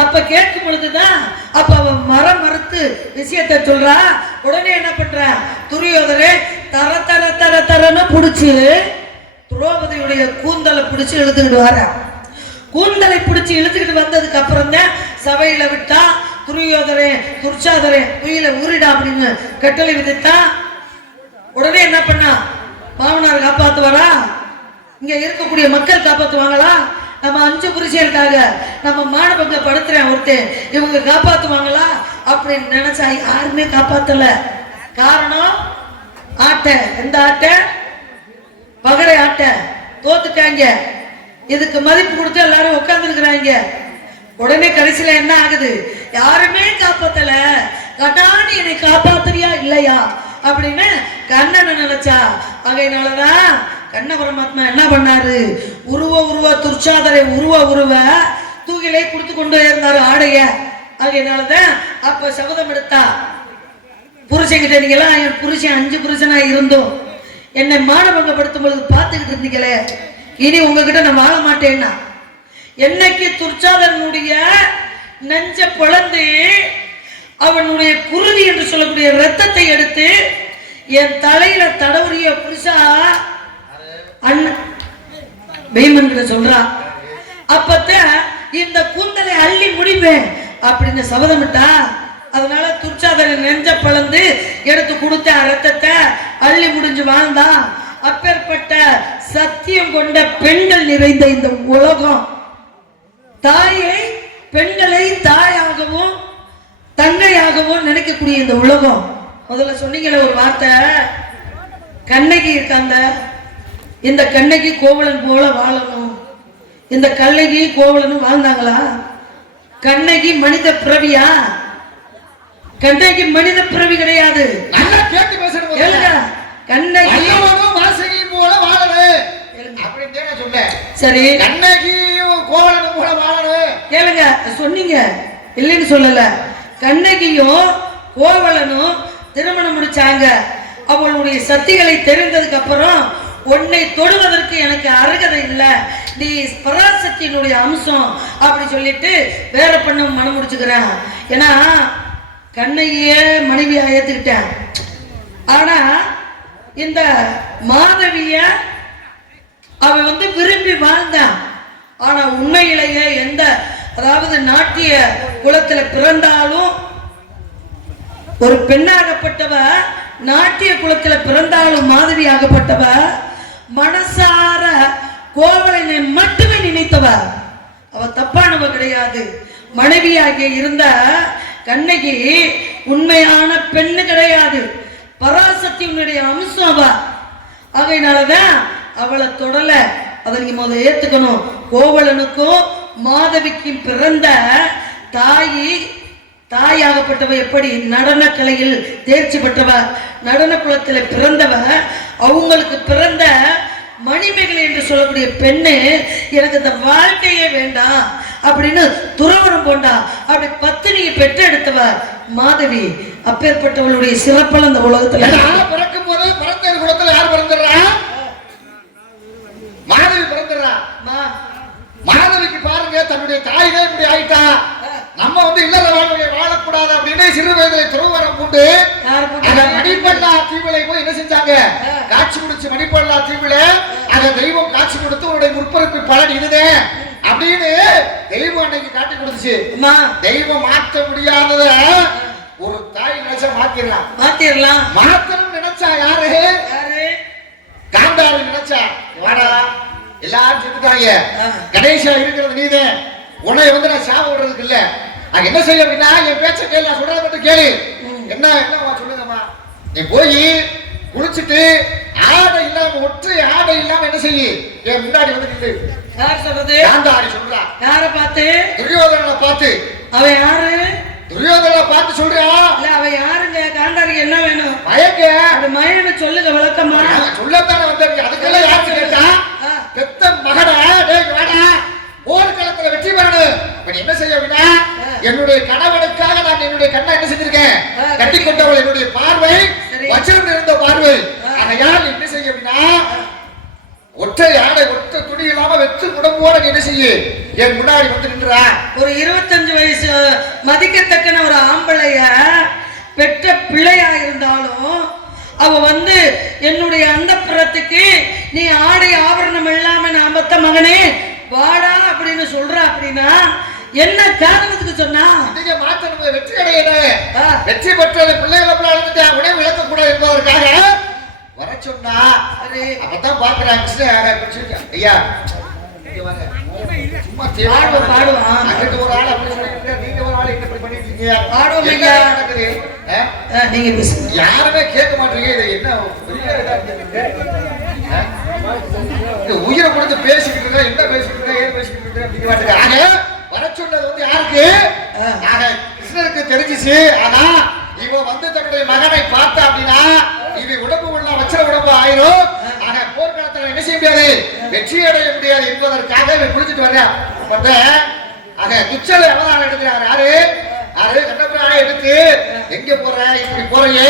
அப்ப கேட்கும் பொழுதுதான் அப்ப அவன் மறுத்து விஷயத்த சொல்றா. உடனே என்ன பண்ற, துரியோதரே தர தர தர தரன்னு புடிச்சு திரௌபதியுடைய கூந்தலை பிடிச்சு இழுத்துக்கிட்டு வர. கூந்தலை பிடிச்சு இழுத்துக்கிட்டு வந்ததுக்கு அப்புறம் தான் சபையில விட்டா துரியோதரே துர்ச்சாதரே துயில ஊறிடா அப்படின்னு கட்டளை விதித்தா. உடனே என்ன பண்ணா, மாமனார் காப்பாத்துவாரா, இங்க இருக்கக்கூடிய மக்கள் காப்பாத்துவாங்களா, நம்ம 5 புருஷனுக்காக நம்ம மானபங்க படுத்துறேன் ஒருத்தன் இவங்க காப்பாத்துவாங்களா அப்படின்னு நினைச்சா யாருமே காப்பாத்தல. காரணம் ஆட்டை, எந்த ஆட்டை, பகடை ஆட்டை தோத்துட்டாங்க. இதுக்கு மதிப்பு கொடுத்து எல்லாரும் உட்கார்ந்து இருக்கிறாங்க. உடனே கடைசியில என்ன ஆகுது, யாருமே காப்பாத்தல. கட்டாணி என்னை காப்பாத்துறியா இல்லையா அப்படின்னு கண்ணனை நினைச்சா. ஆகையினாலதான் கண்ண பரமாத்மா என்ன பண்ணாரு, உருவ துர்ச்சாதரை உருவ தூக்கிலே கொடுத்து கொண்டு இருந்தாரு ஆடைய. ஆகையினாலதான் அப்ப சபதம் எடுத்தா, புருஷன்கிட்ட நீங்களா என் புருஷன் 5 புருஷனா இருந்தோம் என்னை மானபங்கப்படுத்தும் பொழுது பார்த்துக்கிட்டு இருந்தீங்களே, இனி உங்ககிட்ட நான் வாழ மாட்டேன்னா. என்னைக்கு துர்ச்சாதனுடைய நெஞ்ச பொழந்து அவனுடைய குருதி என்று சொல்லக்கூடிய ரத்தத்தை எடுத்து என் தலையில தடவுரிய புருஷா அண்ணன் பீமன் கிட்ட சொல்றான். அப்பத்தான் இந்த கூந்தலை அள்ளி முடிப்பேன் அப்படின்னு சபதமிட்டா. அதனால துர்ச்சாதனை நெஞ்ச பழந்து எடுத்து கொடுத்த ரத்தத்தை அள்ளி முடிஞ்சு வாழ்ந்தா. அப்பேற்பட்ட சத்தியம் கொண்ட பெண்கள் நிறைந்த இந்த உலகம், தாயை பெண்களை தாயாகவும் தங்கையாகவும் நினைக்கக்கூடிய இந்த உலகம். முதல்ல சொன்னீங்களே ஒரு வார்த்தை, கண்ணகி இருக்காங்க, இந்த கண்ணகி கோவலன் போல வாழணும். இந்த கண்ணகி கோவலனும் வாழ்ந்தாங்களா? கண்ணகி மனித பிறவியா? கண்ணகி மனித பிறவி கிடையாது. நல்லா கேட்டு பேசணும். கண்ணகி வாசகி போல வாழணும் அப்படின்னு நான் சொன்னேன். சரி, கண்ணகியும் கோவலனும் போல வாழணும் கேளுங்க. சொன்னீங்க இல்லைன்னு சொல்லல. கண்ணகியும் கோவலனும் திருமணம் முடிச்சாங்க. அவளுடைய சக்திகளை தெரிந்ததுக்கு அப்புறம் உன்னை தொடுவதற்கு எனக்கு அருகதை இல்லை, நீ பராசக்தியினுடைய அம்சம் அப்படி சொல்லிட்டு வேற பண்ண மனம் முடிச்சுக்கிறேன். ஏன்னா கண்ணையே மனைவியா ஏத்துக்கிட்டேன். ஆனா இந்த மாதவிய அவ விரும்பி வாழ்ந்தான். ஆனா உண்மையிலேயே எந்த, அதாவது நாட்டிய குலத்துல பிறந்தாலும் ஒரு பெண்ணாகப்பட்டவ, நாட்டிய குலத்துல பிறந்தாலும் மாதவி ஆகப்பட்டவ மனசார கோவலனை மட்டுமே நினைத்தவ. அவ தப்பானவ கிடையாது. மனைவியாகிய இருந்த கண்ணகி உண்மையான பெண்ணு கிடையாது, பராசக்தியினுடைய அம்சம் அவ. ஆகையினாலதான் அவளை தொடல. அதை நீங்க முதல்ல ஏத்துக்கணும். கோவலனுக்கும் மாதவிக்கும் பிறந்த தாயாகப்பட்டவ எப்படி நடன கலையில் தேர்ச்சி பெற்றவ, நடன குலத்தில் பிறந்தவ. அவங்களுக்கு பிறந்த மணிமேகலை என்று சொல்லக்கூடிய பெண்ணு எனக்கு இந்த வாழ்க்கையே வேண்டாம் அப்படின்னு துறவரம் போண்டா. அப்படி பத்தினியை பெற்று எடுத்தவ மாதவி. அப்பேற்பட்டவளுடைய சிறப்பல் இந்த உலகத்துல பிறக்கும் போது பிறந்த குலத்துல யார் பிறந்துடுறா? மாதவி பிறந்துடுறா. மாதவிக்கு பாருங்க, தன்னுடைய தாய்தே இப்படி ஆயிட்டா, நம்ம இல்லற வாழ்க்கையை வாழக்கூடாது அப்படின்னு சிறு வயதில் துறவரம் கொண்டு மணிப்பல்லா தீவிலை போய் என்ன செஞ்சாங்க, காட்சி முடிச்சு மணிப்பல்லா தீவில அந்த தெய்வம் காட்சி கொடுத்து உன்னுடைய முற்பரப்பு பலன் இதுதான் அப்படின்னு தெய்வம் அன்னைக்கு காட்டி கொடுத்துச்சு. தெய்வம் மாற்ற முடியாதத ஒரு தாய் நினைச்சா மாத்திரலாம். மாத்தணும் நினைச்சா யாரு? காந்தாரி நினைச்சா வாடா எல்லாரும் செத்துட்டாங்க, கணேசா இருக்கிறது நீதான், உன்னை நான் சாப விடுறதுக்கு இல்ல. நான் என்ன செய்ய அப்படின்னா, என் பேச்ச கேளு, நான் சொல்றத மட்டும் கேளு. என்னவா சொல்லுங்கம்மா, நீ போய் குளிச்சுட்டு ஆடை இல்லாம, ஒற்றை ஆடை இல்லாம என்ன செய்ய, என் முன்னாடி நில்லு. யார் சொல்றது? காந்தாரி சொல்றா. யார பார்த்து? துரியோதனனை பார்த்து. அவன் யாரு? துரியோதனனை பார்த்து சொல்றா. இல்ல அவன் யாருங்க? காந்தாரிக்கு என்ன வேணும்? மயக்க. அது மயன்னு சொல்லுங்க விளக்கமா. சொல்லத்தானே வந்திருக்கு. அதுக்கெல்லாம் யாரு கேட்டா, பெத்த மகனா, டேய் வாடா, போர்க்களத்துல வெற்றி பெறணும். இப்ப என்ன செய்ய என்னுடைய கணவனுக்காக நான் என்னுடைய கண்ணை என்ன செஞ்சிருக்கேன் கட்டி கொண்டவள் என்னுடைய பார்வை வச்சிருந்து இருந்த பார்வை ஆகையால் என்ன செய்ய அப்படின்னா ஒற்றை ஆடை ஒற்றை துணி இல்லாம வெற்று உடம்போட என்ன செய்ய என் முன்னாடி வந்து நின்றா ஒரு 25 வயசு மதிக்கத்தக்கன ஒரு ஆம்பளைய பெற்ற பிள்ளையா இருந்தாலும் அவ வந்து என்னுடைய அந்தப்புறத்துக்கு நீ ஆடை ஆபரணம் இல்லாம நான் மத்த மகனே வாடா அப்படின்னு சொல்ற அப்படின்னா என்ன காரணத்துக்கு சொன்னா நீங்க மாற்றணும் வெற்றி அடையிற வெற்றி பெற்றது பிள்ளைகளை அழுந்துட்டு உடனே விளக்க கூடாது என்பதற்காக வர சொன்னா அப்பதான் பாக்குறாங்க ஐயா சும்மா பாடுவான் அங்கிட்டு ஒரு ஆள் அப்படி சொல்லிட்டு நீங்க ஒரு ஆள் என்ன பண்ணிட்டு இருக்கீங்க பாடுவோம் நீங்க பேசுங்க யாருமே கேட்க மாட்டீங்க இது என்ன உயிரை கொடுத்து பேசிக்கிட்டு இருக்க என்ன பேசிக்கிட்டு இருக்க ஏன் பேசிக்கிட்டு இருக்க அப்படிங்கிற ஆக வர சொன்னது வந்து யாருக்கு ஆக கிருஷ்ணருக்கு தெரிஞ்சிச்சு ஆனா இவன் வந்து தன்னுடைய மகனை பார்த்தா அப்படின்னா இது உடம்பு உள்ள வச்சிர உடம்பு ஆயிரும் ஆக போர்க்களத்துல என்ன செய்ய முடியாது வெற்றி அடைய முடியாது என்பதற்காக இவன் குளிச்சுட்டு வர்றேன் ஆக துச்சலை அவதாரம் எடுக்கிறார் யாரு யாரு கண்ணபுரம் எடுத்து எங்க போற இப்படி போறீங்க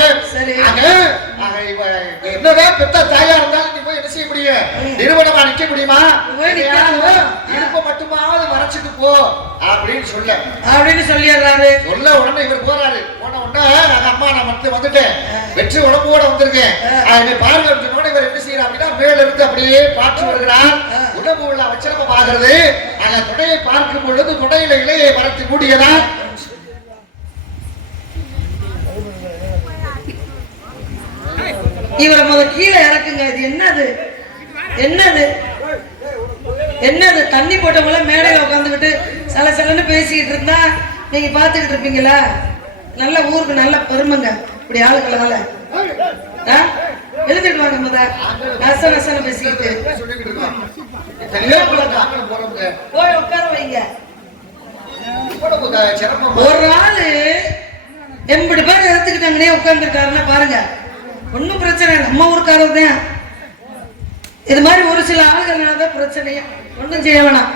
என்னதான் பெத்த தாயா இருந்தாலும் நீ போய் என்ன செய்ய முடியும் நிறுவனமா நிக்க முடியுமா இருப்ப மட்டுமாவது மறைச்சிட்டு போ அப்படின்னு சொல்லிடுறாரு சொல்ல உடனே இவர் போறாரு போன உடனே அம்மா நான் மட்டும் வந்துட்டேன் வெற்றி உடம்போட வந்திருக்கேன் பாருங்க சொன்னோட இவர் என்ன செய்யறார் அப்படின்னா மேல இருந்து அப்படியே பார்த்து வருகிறார் உடம்பு உள்ள அச்சரமம் ஆகிறது ஆக தொடையை பார்க்கும் பொழுது தொடையில இலையை மரத்து மூடியதான் இவரை முத கீழே இறக்குங்க இது என்னது என்னது என்னது தண்ணி போட்டவங்கள மேடையில உட்காந்துக்கிட்டு சில சிலன்னு பேசிக்கிட்டு இருந்தா நீங்க பாத்துக்கிட்டு இருப்பீங்களா நல்ல ஊருக்கு நல்ல பெருமைங்க இப்படி ஆளுங்களால எழுதிட்டு வாங்க முத நச நசன பேசிக்கிட்டு போய் உட்கார வைங்க ஒரு ஆளு 80 பேர் எடுத்துக்கிட்டாங்கன்னே உட்கார்ந்துருக்காருன்னா பாருங்க ஒன்னும் பிரச்சனை இல்லை நம்ம ஊருக்காரர் தான் இது மாதிரி ஒரு சில ஆளுகள்னாலதான் பிரச்சனையா ஒன்னும் செய்ய வேணாம்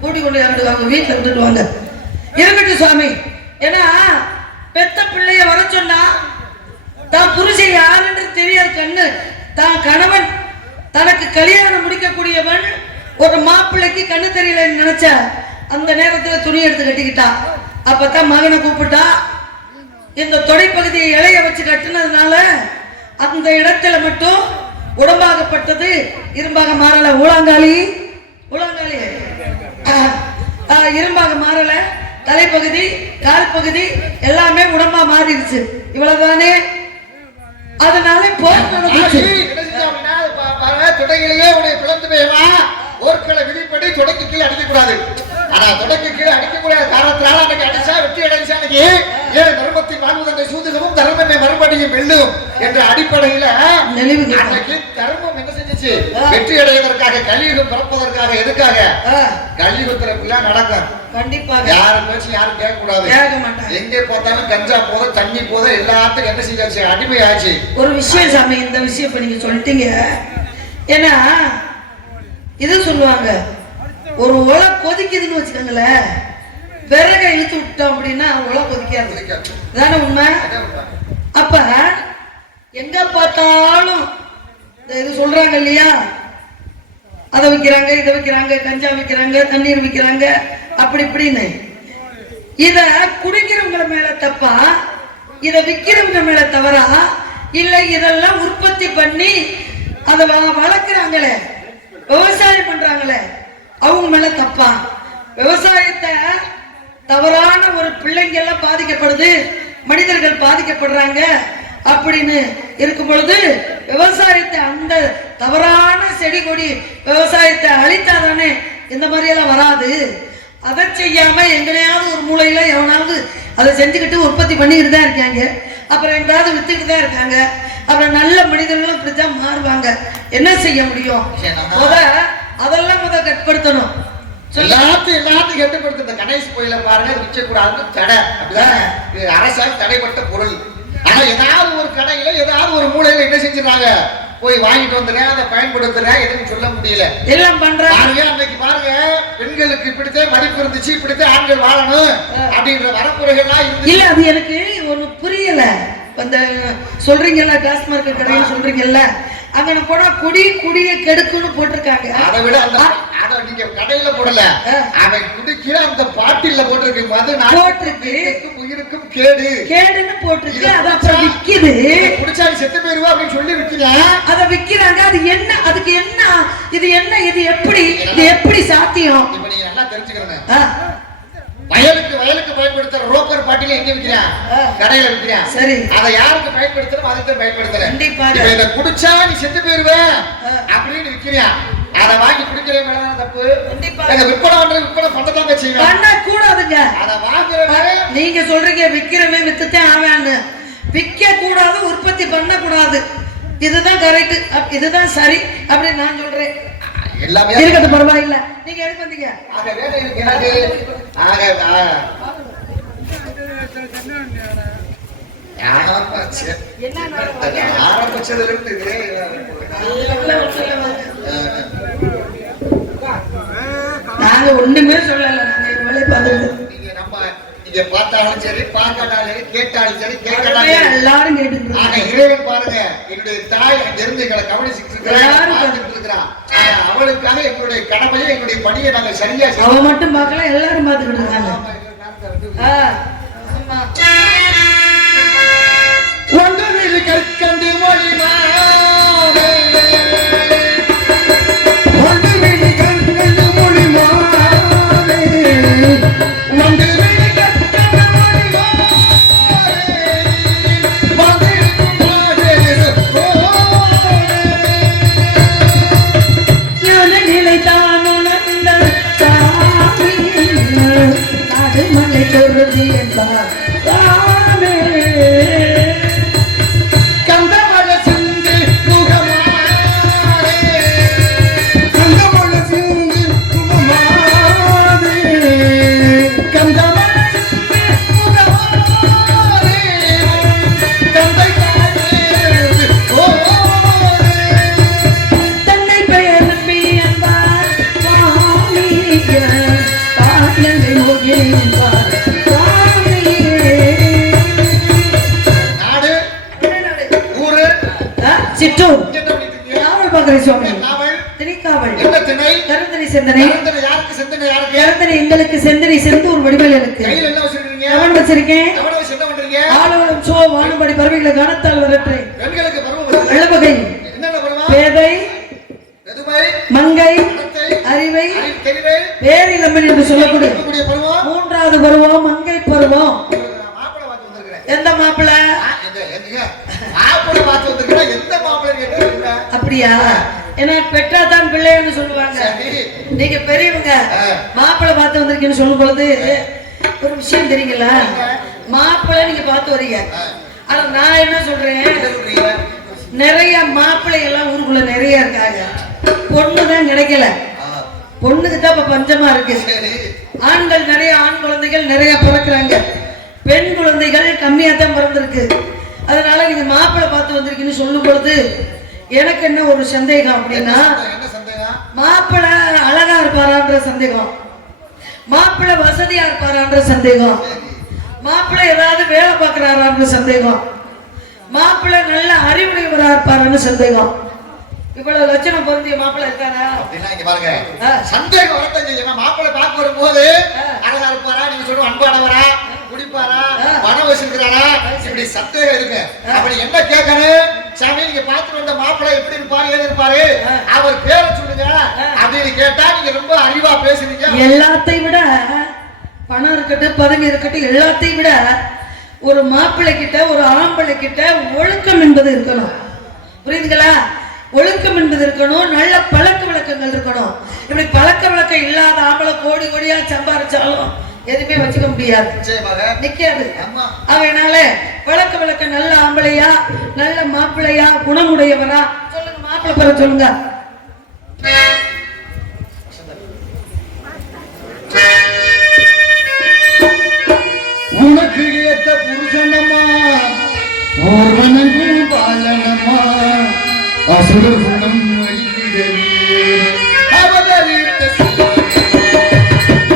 கூட்டி கொண்டு அவங்க வீட்டுல விட்டுட்டு வாங்க இருக்கட்டும் சுவாமி ஏன்னா பெத்த பிள்ளைய வர சொன்னா தான் புருஷன் யாருன்னு தெரியாது கண்ணு தான் கணவன் தனக்கு கல்யாணம் முடிக்கக்கூடியவன் ஒரு மாப்பிள்ளைக்கு கண்ணு தெரியலன்னு நினைச்ச அந்த நேரத்துல துணி எடுத்து கட்டிக்கிட்டா அப்பதான் மகனை கூப்பிட்டா இந்த தொடைப்பகுதியை இலைய வச்சு கட்டினதுனால அந்த இடத்துல மட்டும் உடம்பாகப்பட்டது இரும்பாக மாறல ஊழாங்காலி இரும்பாக மாறல தலைப்பகுதி கால் பகுதி எல்லாமே உடம்பா மாறிடுச்சு இவ்வளவுதானே அதனால தொடையிலேயே உடைய பிளந்து போயமா போர்க்கள விதிப்படி தொடக்கி கீழே அடிக்க கூடாது ஆனா தொடக்கி கீழே அடிக்க கூடாத காரணத்தினால அன்னைக்கு அடிச்சா வெற்றி அடைஞ்சா அன்னைக்கு ஏன் தர்மத்தின் வாழ்வதனை சூதுகவும் தர்மமே மறுபடியும் வெல்லும் என்ற அடிப்படையில அன்னைக்கு தர்மம் என்ன செஞ்சிச்சு வெற்றி அடைவதற்காக கலியுகம் பிறப்பதற்காக எதுக்காக கலியுகத்துல நடக்கும் கண்டிப்பாக யாரும் பேச்சு யாரும் கேட்க கூடாது எங்கே போத்தாலும் கஞ்சா போதும் தண்ணி போதும் எல்லாத்துக்கும் என்ன செஞ்சாச்சு அடிமையாச்சு ஒரு விஷயம் சாமி இந்த விஷயம் இப்ப நீங்க சொல்லிட்டீங்க ஏன்னா இது சொல்லுவாங்க ஒரு உலை கொதிக்குதுன்னு வச்சுக்கோங்களேன் விறக இழுத்து விட்டோம் அப்படின்னா உலை கொதிக்காது தானே உண்மை அப்ப எங்க பார்த்தாலும் இது சொல்றாங்க இல்லையா அதை விற்கிறாங்க இதை விற்கிறாங்க கஞ்சா விற்கிறாங்க தண்ணீர் விற்கிறாங்க அப்படி இப்படின்னு இத குடிக்கிறவங்க மேல தப்பா இத விற்கிறவங்க மேல தவறா இல்ல இதெல்லாம் உற்பத்தி பண்ணி அதை வளர்க்கிறாங்களே விவசாயம் பண்றாங்களே அவங்க மேல தப்பா விவசாயத்தை தவறான ஒரு பிள்ளைங்க எல்லாம் பாதிக்கப்படுது மனிதர்கள் பாதிக்கப்படுறாங்க அப்படின்னு இருக்கும் பொழுது விவசாயத்தை அந்த தவறான செடி கொடி விவசாயத்தை அழித்தாதானே இந்த மாதிரி எல்லாம் வராது அதை செய்யாம எங்கனையாவது ஒரு மூலையில எவனாவது அதை செஞ்சுக்கிட்டு உற்பத்தி பண்ணிக்கிட்டு தான் இருக்காங்க அப்புறம் எங்கேயாவது வித்துக்கிட்டு தான் இருக்காங்க அப்புறம் நல்ல மனிதர்களும் இப்படித்தான் மாறுவாங்க என்ன செய்ய முடியும் அதெல்லாம் கட்டுப்படுத்தணும் எல்லாத்தையும் கட்டுப்படுத்த இந்த கணேஷ் கோயில பாருங்க விற்க கூடாதுன்னு தடை அப்படிதான் அரசால் தடைப்பட்ட பொருள் ஆனா ஏதாவது ஒரு கடையில ஏதாவது ஒரு மூலையில என்ன செஞ்சிடறாங்க போய் வாங்கிட்டு வந்துறேன், அதை பயன்படுத்துறேன், எதுவும் சொல்ல முடியல. எல்லாம் பண்றேன். பாருங்க அன்னைக்கு பாருங்க, பெண்களுக்கு இப்படித்தே மதிப்பு இருந்துச்சு, இப்படித்தே ஆண்கள் வாழணும் அப்படின்ற வரப்புரைகள்லாம் இருந்துச்சு. இல்ல அது எனக்கு ஒண்ணு புரியல. அந்த சொல்றீங்கல்ல டாஸ்மார்க் கடைன்னு சொல்றீங்கல்ல, அங்க போனா குடிய கெடுக்குன்னு போட்டிருக்காங்க. அதை விட அத நீங்க கடையில போடல, அவன் குடிக்கிற அந்த பாட்டில்ல போட்டிருக்கு மது போட்டிருக்கு, உயிருக்கும் கேடுன்னு போட்டிருக்கு. அது அப்புறம் விக்குது, குடிச்சா செத்து போயிருவா அப்படின்னு சொல்லி விக்கிறாங்க. அத விக்கிறாங்க. அது என்ன, அதுக்கு என்ன, இது என்ன, இது எப்படி சாத்தியம்? இப்ப நீங்க நல்லா தெரிஞ்சுக்கிறேன். வயலுக்கு பயன்படுத்துற ரோக்கர் பாட்டில எங்க விக்கிறான்? கடையில விக்கிறான். சரி, அதை யாருக்கு பயன்படுத்துறோம் அதுக்கு பயன்படுத்துறேன். இப்ப இத குடிச்சா நீ செத்து போயிருவ அப்படின்னு விக்கிறான். அதை வாங்கி குடிக்கிற மேல தப்பு. விற்பனை பண்ணதான் செய்வேன், பண்ண கூடாதுங்க. அதை வாங்குறவன் நீங்க சொல்றீங்க விக்கிறவன் வித்துட்டேன் ஆவான்னு. விற்க கூடாது, உற்பத்தி பண்ண கூடாது. இதுதான் கரெக்ட், இதுதான் சரி அப்படின்னு நான் சொல்றேன். எல்லாமே இருக்கட்டும், பரவாயில்ல. நீங்க எதுக்கு வந்தீங்க? ஆரம்பிச்சதுல இருந்து நாங்க ஒண்ணுமே சொல்லல. நீங்க பார்த்தாலும் சரி, பார்க்காட்டாலும் சரி, கேட்டாலும் சரி, கேட்கட்டாலும் எல்லாரும் கேட்டு இறைவன் பாருங்க, என்னுடைய தாய் அங்க இருந்து எங்களை கவனிச்சுட்டு இருக்கிறான். அவளுக்காக எங்களுடைய கடமையை, எங்களுடைய பணியை நாங்க சரியா அவ மட்டும் பார்க்கலாம், எல்லாரும் பார்த்துக்கிட்டு இருக்காங்க. கற்கண்டு மொழிமா எங்களுக்கு செந்தனை செந்தூர் வடிவேல் எனக்கு கவனம் வச்சிருக்கேன். ஆலோலம் சோ வானும்படி பறவைகளை காணத்தால் வரற்றேன். இளவகை பேதை மங்கை அறிவை பேரிளம்பன் என்று சொல்லக்கூடிய மூன்றாவது பருவம் மங்கை பருவம். எந்த மாப்பிள்ள? அப்படியா? ஏன்னா பெற்றாதான் பிள்ளைன்னு சொல்லுவாங்க. நீங்க பெரியவங்க மாப்பிள்ளை பார்த்து வந்திருக்கீங்கன்னு சொல்லும் பொழுது ஒரு விஷயம் தெரியுங்களா? மாப்பிள்ளை நீங்க பார்த்து வரீங்க, ஆனா நான் என்ன சொல்றேன், நிறைய மாப்பிள்ளை எல்லாம் ஊருக்குள்ள நிறைய இருக்காங்க, பொண்ணுதான் கிடைக்கல. பொண்ணுக்கு தான் இப்ப பஞ்சமா இருக்கு. ஆண்கள் நிறைய, ஆண் குழந்தைகள் நிறைய பிறக்கிறாங்க, பெண் குழந்தைகள் கம்மியா தான் பிறந்திருக்கு. அதனால நீங்க மாப்பிள்ளை பார்த்து வந்திருக்கீங்கன்னு சொல்லும் பொழுது எனக்கு என்ன ஒரு சந்தேகம் அப்படின்னா, மாப்பிள்ளை அழகா இருப்பாரான்ற சந்தேகம், மாப்பிள்ளை வசதியா இருப்பாரான்ற சந்தேகம், மாப்பிள்ளை ஏதாவது வேலை பார்க்கிறாரான்ற சந்தேகம், மாப்பிள்ளை நல்ல அறிவுடையவரா இருப்பாரான்னு சந்தேகம். இவ்வளவு லட்சணம் பொருந்திய மாப்பிள்ளை இருக்காரா அப்படின்னா இங்க பாருங்க சந்தேகம் வரத்தங்க. மாப்பிள்ளை பார்க்க வரும்போது அழகா இருப்பாரா, நீங்க சொல்லுவோம் அன்பானவரா, குடிப்பாரா, பணம் வச்சிருக்கிறாரா, இப்படி சந்தேகம் இருக்கு. அப்படி என்ன கேட்கணும், சாமி நீங்க பார்த்துட்டு வந்த மாப்பிள்ளை எப்படி இருப்பாரு, ஏது இருப்பாரு, அவர் பேரை சொல்லுங்க அப்படின்னு கேட்டா நீங்க ரொம்ப அறிவா பேசுறீங்க. எல்லாத்தையும் விட பணம் இருக்கட்டும், பதவி இருக்கட்டும், எல்லாத்தையும் விட ஒரு மாப்பிள்ளை கிட்ட, ஒரு ஆம்பளை கிட்ட ஒழுக்கம் என்பது இருக்கணும். புரியுதுங்களா? ஒழுக்கம் என்பது இருக்கணும், நல்ல பழக்க வழக்கங்கள் இருக்கணும். இப்படி பழக்க வழக்கம் இல்லாத ஆம்பளை கோடி கோடியா சம்பாதிச்சாலும் எதுவுமே வச்சுக்க முடியாது, நிக்காது. அதனால பழக்க வழக்கம் நல்ல ஆம்பளையா, நல்ல மாப்பிள்ளையா, குணமுடையவரா சொல்லுங்க. மாப்பிள்ளை பெற சொல்லுங்க. உனக்கு ஏத்த புருஷனம்மா, ஊர்வனங்கும் பாலனம்மா, அசுரகுணம் அழித்திடவே அவதரித்த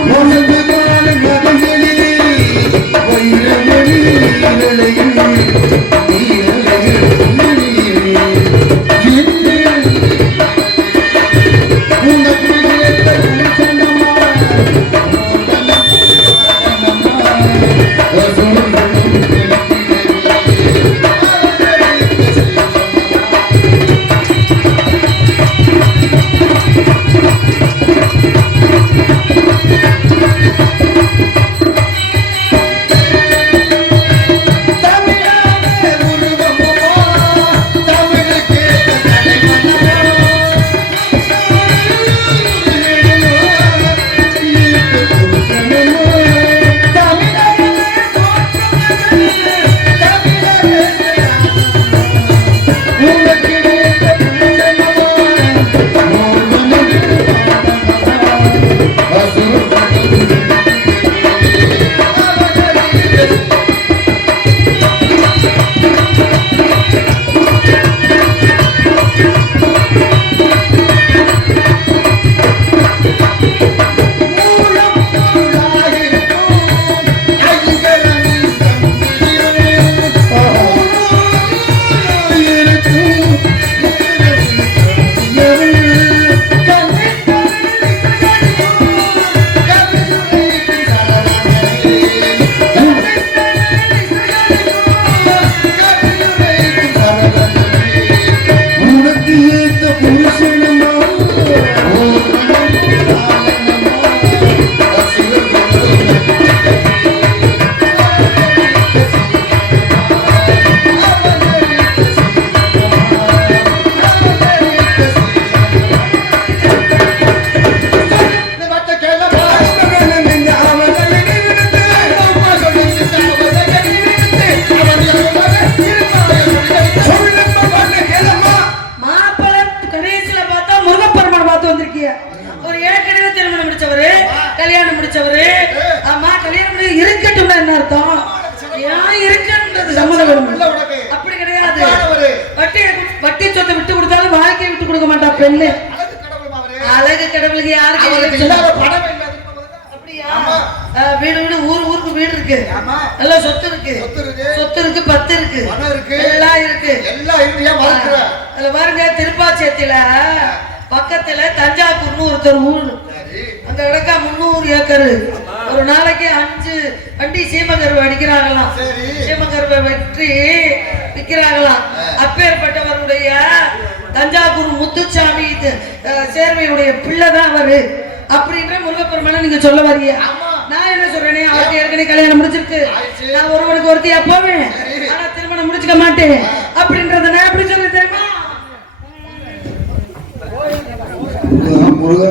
மோசமான கதைகளிலே வைரமணி நிலையில் அழகு கடவுளுக்கு யாருக்கு வீடு வீடு ஊருக்கு வீடு இருக்கு, நல்ல சொத்து இருக்கு, பத்து இருக்கு, எல்லாம் இருக்கு. அதுல பாருங்க, திருப்பாச்சேத்தில பக்கத்துல தஞ்சாவூர்னு ஒருத்தர் ஊர், அங்க கிடக்கா 300 ஏக்கர். ஒரு நாளைக்கு 5 வண்டி சீமகருவை அடிக்கிறாங்களாம், சீமகருவை வெற்றி விற்கிறாங்களாம். அப்பேற்பட்டவருடைய தஞ்சாவூர் முத்துச்சாமி சேர்வையுடைய பிள்ளைதான் அவரு அப்படின்ற முருகப்பெருமான நீங்க சொல்ல வரீங்க. நான் என்ன சொல்றேனே, அவருக்கு ஏற்கனவே கல்யாணம் முடிச்சிருக்கு, நான் ஒருவனுக்கு ஒருத்தியா போவேன், ஆனா திருமணம் முடிச்சுக்க மாட்டேன் அப்படின்றத நான் எப்படி சொல்ல தெரியுமா? முருகா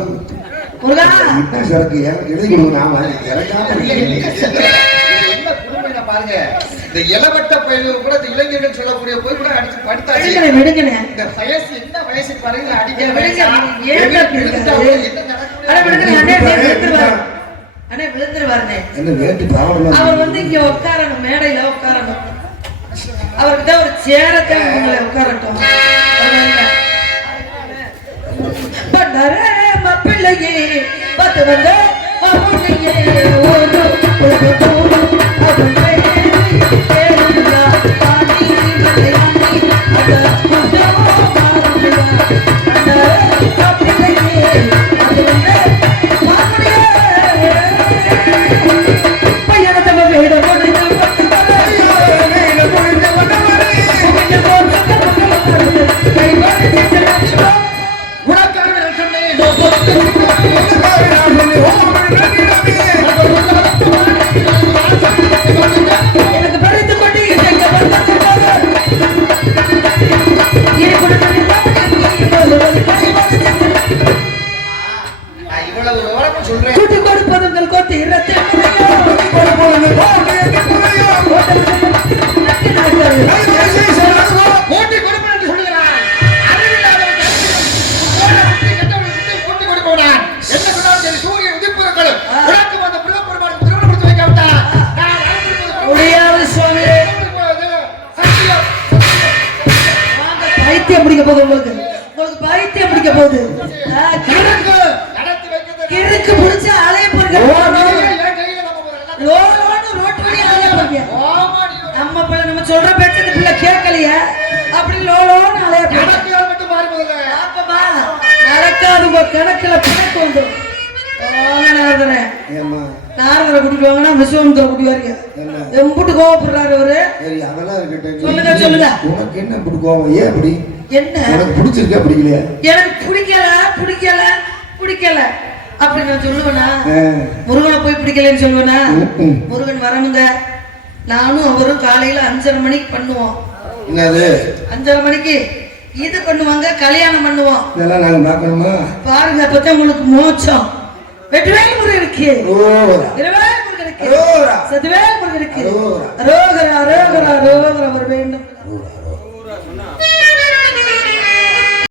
பாருங்க, இந்த இளவட்ட பயிலும் கூட இந்த இளைஞர்கள் சொல்லக்கூடிய போய் கூட அடிச்சு படுத்தாச்சு. இந்த வயசு என்ன வயசு பாருங்க, அடிக்க விழுந்துருவாருனே. அவர் வந்து இங்க உட்காரணும், மேடையில உட்காரணும், அவர்கிட்ட ஒரு சேரத்தை உட்காரட்டும். பிள்ளையே பத்து வந்த முடிக்க போது உங்களுக்கு உங்களுக்கு பைத்தியம் பிடிக்க போகுது கணக்கு நடத்தி வைக்கிறது கிறுக்கு பிடிச்ச அலைய போறீங்க என் கையில நம்ம ஒரு எல்லாம் லோலோன்னு ரோட் வழி அலைய போறீங்க ஓமா நீ நம்ம பிள்ளை நம்ம சொல்ற பேச்சு இந்த பிள்ளை கேட்கலையே அப்படி லோலோன்னு அலைய போறீங்க கணக்கு யார் மட்டும் மாறி முதல்ல பாப்பமா நடக்காது உங்க கணக்குல பிணக்கு வந்துடும் நாரதரை ஏம்மா நாரதரை கூட்டிட்டு வாங்கன்னா விஸ்வமுத்திர கூட்டி வரீங்க என்ன எம்புட்டு கோவப்படுறாரு அவரு சரி அதெல்லாம் இருக்கட்டும் சொல்லுங்க சொல்லுங்க உனக்கு என்ன இப்படி கோவம் ஏன் அப்படி என்ன உனக்கு பிடிச்சிருக்கா பிடிக்கலையா எனக்கு பிடிக்கல பிடிக்கல பிடிக்கல அப்படி நான் சொல்லுவேனா ஆ. முருகனை போய் பிடிக்கலன்னு சொல்லுவேனா ம்ம். முருகன் வரணுங்க நானும் அவரும் காலையில 5:30 மணிக்கு பண்ணுவோம் என்னது 5:30 மணிக்கு இது பண்ணுவாங்க கல்யாணம் பண்ணுவோம் இதெல்லாம் நாங்க பார்க்கணுமா பாருங்க அப்பதான் உங்களுக்கு மோட்சம் வெற்றிவேல் முருகனுக்கு ஓரா திருவேல் முருகனுக்கு அரோரா. சதுவேல் முருகனுக்கு அரோரா. அரோகரா அரோகரா அரோகரா வர வேண்டும் ஓரா, ஓரா.